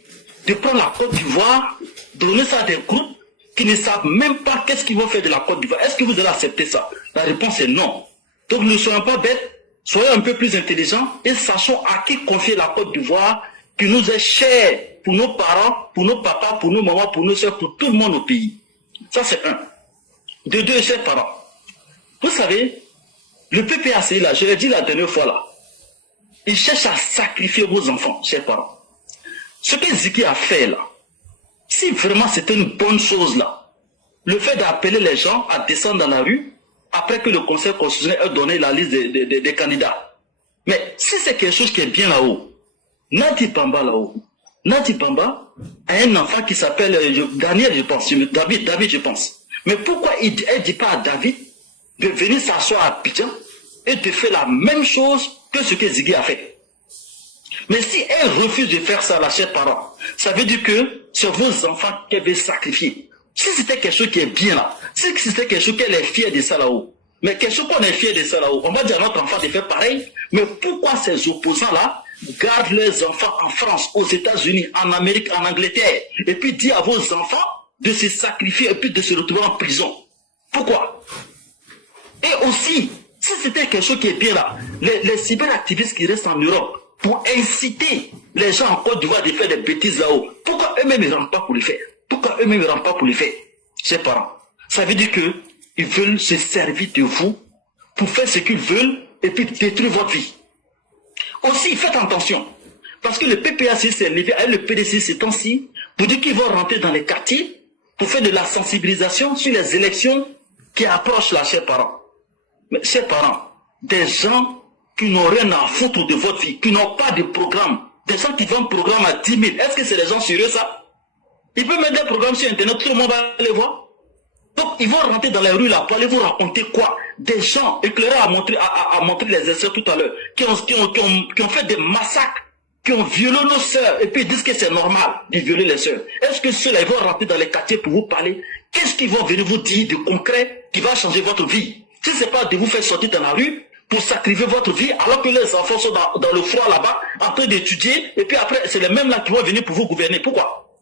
de prendre la Côte d'Ivoire, donner ça à des groupes qui ne savent même pas qu'est-ce qu'ils vont faire de la Côte d'Ivoire? Est-ce que vous allez accepter ça? La réponse est non. Donc ne soyons pas bêtes, soyons un peu plus intelligents et sachons à qui confier la Côte d'Ivoire qui nous est chère pour nos parents, pour nos papas, pour nos mamans, pour nos soeurs, pour tout le monde au pays. Ça c'est un. De deux, chers parents. Vous savez, le PPACI là, je l'ai dit la dernière fois là, il cherche à sacrifier vos enfants, chers parents. Ce que Ziki a fait là, si vraiment c'était une bonne chose là, le fait d'appeler les gens à descendre dans la rue, après que le Conseil constitutionnel ait donné la liste des candidats. Mais si c'est quelque chose qui est bien là-haut, Nadi Bamba là-haut, Nadi Bamba a un enfant qui s'appelle Daniel, je pense, David, je pense. Mais pourquoi elle ne dit pas à David de venir s'asseoir à Abidjan et de faire la même chose que ce que Ziggy a fait? Mais si elle refuse de faire ça, la chers parents, ça veut dire que c'est vos enfants qu'elle veut sacrifier. Si c'était quelque chose qui est bien là, si c'était quelque chose qu'elle est fière de ça là-haut, mais quelque chose qu'on est fier de ça là-haut, on va dire à notre enfant de faire pareil. Mais pourquoi ces opposants-là gardent leurs enfants en France, aux États-Unis, en Amérique, en Angleterre, et puis disent à vos enfants de se sacrifier et puis de se retrouver en prison? Pourquoi? Et aussi, si c'était quelque chose qui est bien là, les cyberactivistes qui restent en Europe pour inciter les gens en Côte d'Ivoire de faire des bêtises là-haut, pourquoi eux-mêmes ne rentrent pas pour le faire? Pourquoi eux-mêmes ne rentrent pas pour le faire? Chers parents, ça veut dire qu'ils veulent se servir de vous pour faire ce qu'ils veulent et puis détruire votre vie. Aussi, faites attention, parce que le PPACI s'est levé avec le PDC ces temps-ci pour dire qu'ils vont rentrer dans les quartiers pour faire de la sensibilisation sur les élections qui approchent là, chers parents. Mais chers parents, des gens qui n'ont rien à foutre de votre vie, qui n'ont pas de programme, des gens qui vendent un programme à 10 000, est-ce que c'est des gens sérieux ça? Ils peuvent mettre des programmes sur Internet, tout le monde va les voir. Donc ils vont rentrer dans les rues là pour aller vous raconter quoi? Des gens éclairés à montrer les essais tout à l'heure, qui ont fait des massacres, qui ont violé nos sœurs, et puis ils disent que c'est normal de violer les sœurs. Est-ce que ceux-là ils vont rentrer dans les quartiers pour vous parler? Qu'est-ce qu'ils vont venir vous dire de concret qui va changer votre vie? Si ce n'est pas de vous faire sortir dans la rue pour sacrifier votre vie alors que les enfants sont dans le froid là-bas en train d'étudier, et puis après c'est les mêmes là qui vont venir pour vous gouverner. Pourquoi?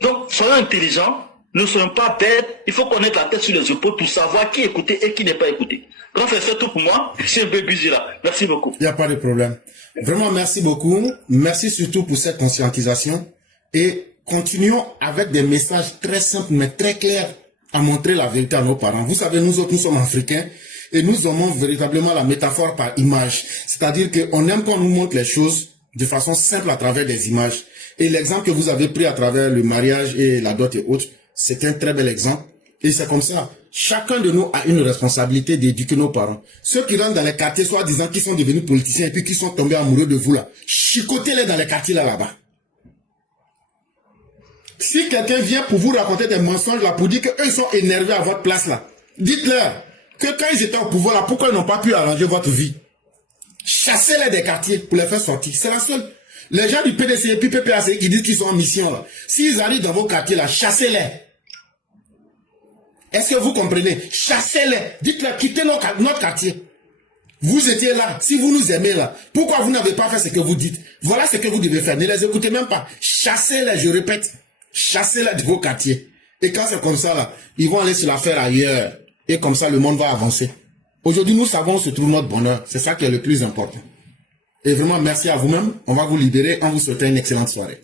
Donc soyons intelligents, ne soyons pas bêtes, il faut connaître la tête sur les épaules pour savoir qui écouter et qui n'est pas écouté. Grand frère, c'est tout pour moi, je suis un peu busy là. Merci beaucoup. Il n'y a pas de problème. Vraiment merci beaucoup, merci surtout pour cette conscientisation et continuons avec des messages très simples mais très clairs à montrer la vérité à nos parents. Vous savez, nous autres, nous sommes africains et nous aimons véritablement la métaphore par image. C'est-à-dire qu'on aime qu'on nous montre les choses de façon simple à travers des images. Et l'exemple que vous avez pris à travers le mariage et la dot et autres, c'est un très bel exemple. Et c'est comme ça. Chacun de nous a une responsabilité d'éduquer nos parents. Ceux qui rentrent dans les quartiers, soi-disant qui sont devenus politiciens et puis qui sont tombés amoureux de vous là, chicotez-les dans les quartiers là-bas. Si quelqu'un vient pour vous raconter des mensonges là, pour dire qu'eux sont énervés à votre place là, dites-leur que quand ils étaient au pouvoir là, pourquoi ils n'ont pas pu arranger votre vie? Chassez-les des quartiers pour les faire sortir. C'est la seule. Les gens du PDC et puis PPACI qui disent qu'ils sont en mission là, s'ils arrivent dans vos quartiers là, chassez-les. Est-ce que vous comprenez? Chassez-les. Dites-leur, quittez notre quartier. Vous étiez là. Si vous nous aimez là, pourquoi vous n'avez pas fait ce que vous dites? Voilà ce que vous devez faire. Ne les écoutez même pas. Chassez-les, je répète. Chassez-les de vos quartiers. Et quand c'est comme ça là, ils vont aller se la faire ailleurs. Et comme ça, le monde va avancer. Aujourd'hui, nous savons où se trouve notre bonheur. C'est ça qui est le plus important. Et vraiment, merci à vous-même. On va vous libérer en vous souhaitant une excellente soirée.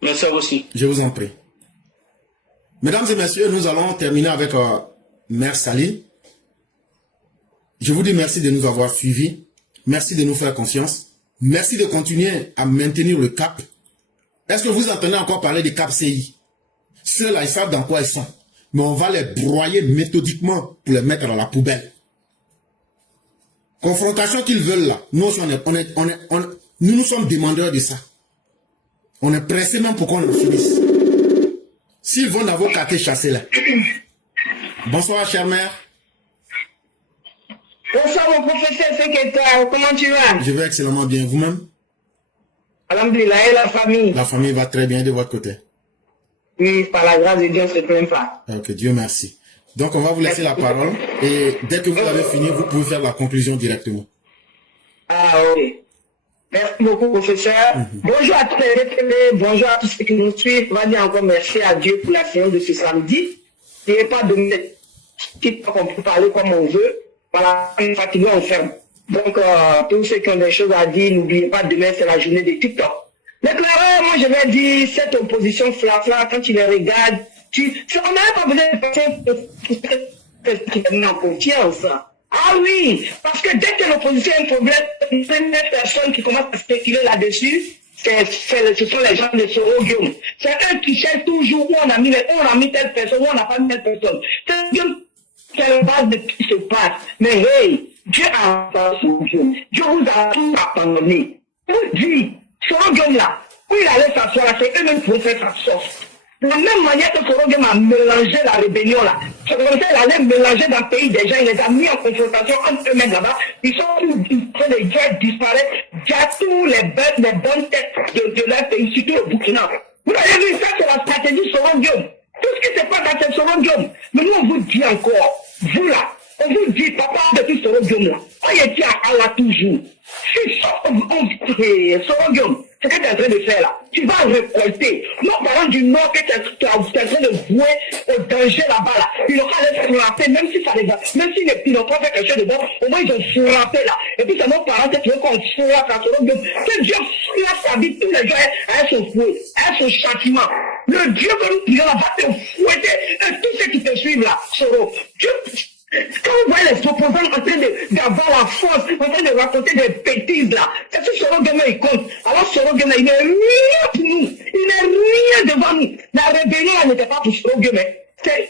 Merci à vous aussi. Je vous en prie. Mesdames et messieurs, nous allons terminer avec Mère Sali. Je vous dis merci de nous avoir suivis. Merci de nous faire confiance. Merci de continuer à maintenir le cap. Est-ce que vous entendez encore parler des cap CI? Ceux-là, ils savent dans quoi ils sont. Mais on va les broyer méthodiquement pour les mettre à la poubelle. Confrontation qu'ils veulent là. Nous, nous sommes demandeurs de ça. On est pressé même pour qu'on le finisse. S'ils vont n'avoir qu'à te chasser là. Bonsoir, chère mère. Bonsoir, mon professeur Seketa. Comment tu vas? Je vais excellemment bien. Vous-même? Alhamdulillah, et la famille? La famille va très bien de votre côté. Oui, par la grâce de Dieu, on ne se plaint pas. Ok, Dieu merci. Donc, on va vous laisser la parole. Et dès que vous avez fini, vous pouvez faire la conclusion directement. Ah, ok. Merci beaucoup, professeur. Bonjour à tous les télé, bonjour à tous ceux qui nous suivent. On va dire encore merci à Dieu pour la séance de ce samedi. Il n'y a pas de TikTok, on peut parler comme on veut. Voilà, on est fatigué, on ferme. Donc, tous ceux qui ont des choses à dire, n'oubliez pas, demain, c'est la journée de TikTok. L'éclaireur, moi, je vais dire, cette opposition fla-fla, quand tu les regardes, on n'a pas besoin de passer en confiance. Ah oui, parce que dès que l'opposition a un problème, une première personne qui commence à spéculer là-dessus, ce sont les gens de Soro Guillaume. C'est eux qui cherchent toujours où on a mis telle personne, où on n'a pas mis telle personne. C'est la base de ce qui se passe. Mais hey, Dieu a Soro Guillaume. Dieu vous a tout abandonné. Vous dites, Soro Guillaume là, où il allait s'asseoir, c'est eux-mêmes qui vont faire sa sauce. De la même manière que Soro Guillaume a mélangé la rébellion là, Soro Guillaume allait mélanger dans le pays des gens, il les a mis en confrontation entre eux-mêmes là-bas, ils sont en train de faire disparaître tous les bonnes têtes de leur pays, surtout le Burkina. Vous avez vu, ça c'est la stratégie Soro Guillaume. Tout ce qui se passe dans cette Soro Guillaume. Mais nous on vous dit encore, vous là, on vous dit, papa, depuis Soro Guillaume là, on y était à Allah toujours. Si Soro Guillaume, ce que tu es en train de faire là, tu vas récolter. Nous parlons du Nord que tu es en train de vouer au danger là-bas là. Ils ont allé frapper, même si ça les va, même s'ils n'ont pas fait quelque chose de bon, au moins ils ont frappé là. Et puis c'est nos parents qui veulent qu'on frappe à Soro Guillaume. Que Dieu frappe sa vie tous les jours à son fouet, à son châtiment. Le Dieu que nous prions là va te fouetter. Et tous ceux qui te suivent là, Soro, Dieu. Quand vous voyez les opposants en train d'avoir la force, en train de raconter des bêtises là, c'est que Soro Guillaume il compte. Alors Soro Guillaume il n'est rien pour nous, il n'est rien devant nous. La rébellion n'était pas pour Soro Guillaume.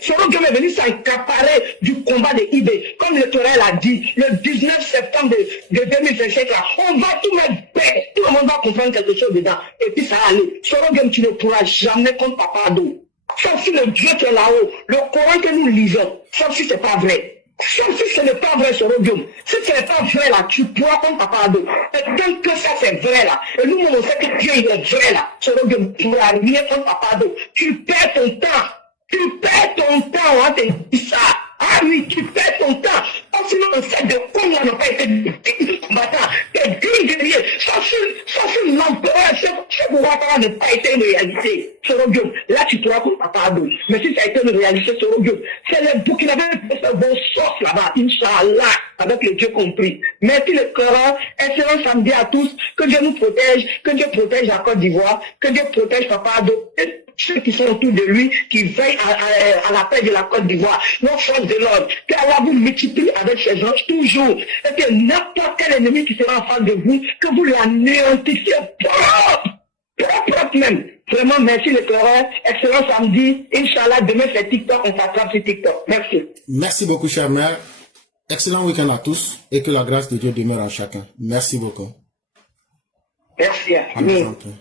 Soro Guillaume est venu s'accaparer du combat de IB. Comme le Torel a dit, le 19 septembre de 2027 là, on va tout mettre bête, tout le monde va comprendre quelque chose dedans. Et puis ça va aller. Soro Guillaume, tu ne pourras jamais contre Papa Ado. Sauf si le Dieu qui est là-haut, le Coran que nous lisons, sauf si c'est pas vrai. Sauf si ce n'est pas vrai, Soro Guillaume. Si ce n'est pas vrai là, tu pourras contre Papa Ado. Et tant que ça c'est vrai là, et nous on sait que Dieu il est vrai là, Soro Guillaume, tu pourras rien contre Papa Ado. Tu perds ton temps. Tu perds ton temps, on te dit ça. Ah oui, tu perds ton temps. Sinon, on sait de quoi on n'a pas été des combattants, des dignes guerriers. Sauf si l'empereur, ce pouvoir n'a pas été une réalité. Soro Guillaume, là tu pourras contre Papa Ado. Mais si ça a été une réalité, Soro Guillaume, c'est les Burkinabés qui font vos sauces là-bas, Inch'Allah, avec le Dieu compris. Merci le Coran, excellent samedi à tous, que Dieu nous protège, que Dieu protège la Côte d'Ivoire, que Dieu protège Papa Ado. Ceux qui sont autour de lui, qui veillent à la paix de la Côte d'Ivoire, nos forces de l'ordre, qu'Allah vous multiplie avec ses anges toujours, et que n'importe quel ennemi qui sera en face de vous, que vous l'anéantissiez propre même. Vraiment, merci le Coran, excellent samedi, Inch'Allah, demain c'est TikTok, on s'attrape sur TikTok. Merci. Merci beaucoup, chère mère. Excellent week-end à tous, et que la grâce de Dieu demeure à chacun. Merci beaucoup. Merci. À bientôt.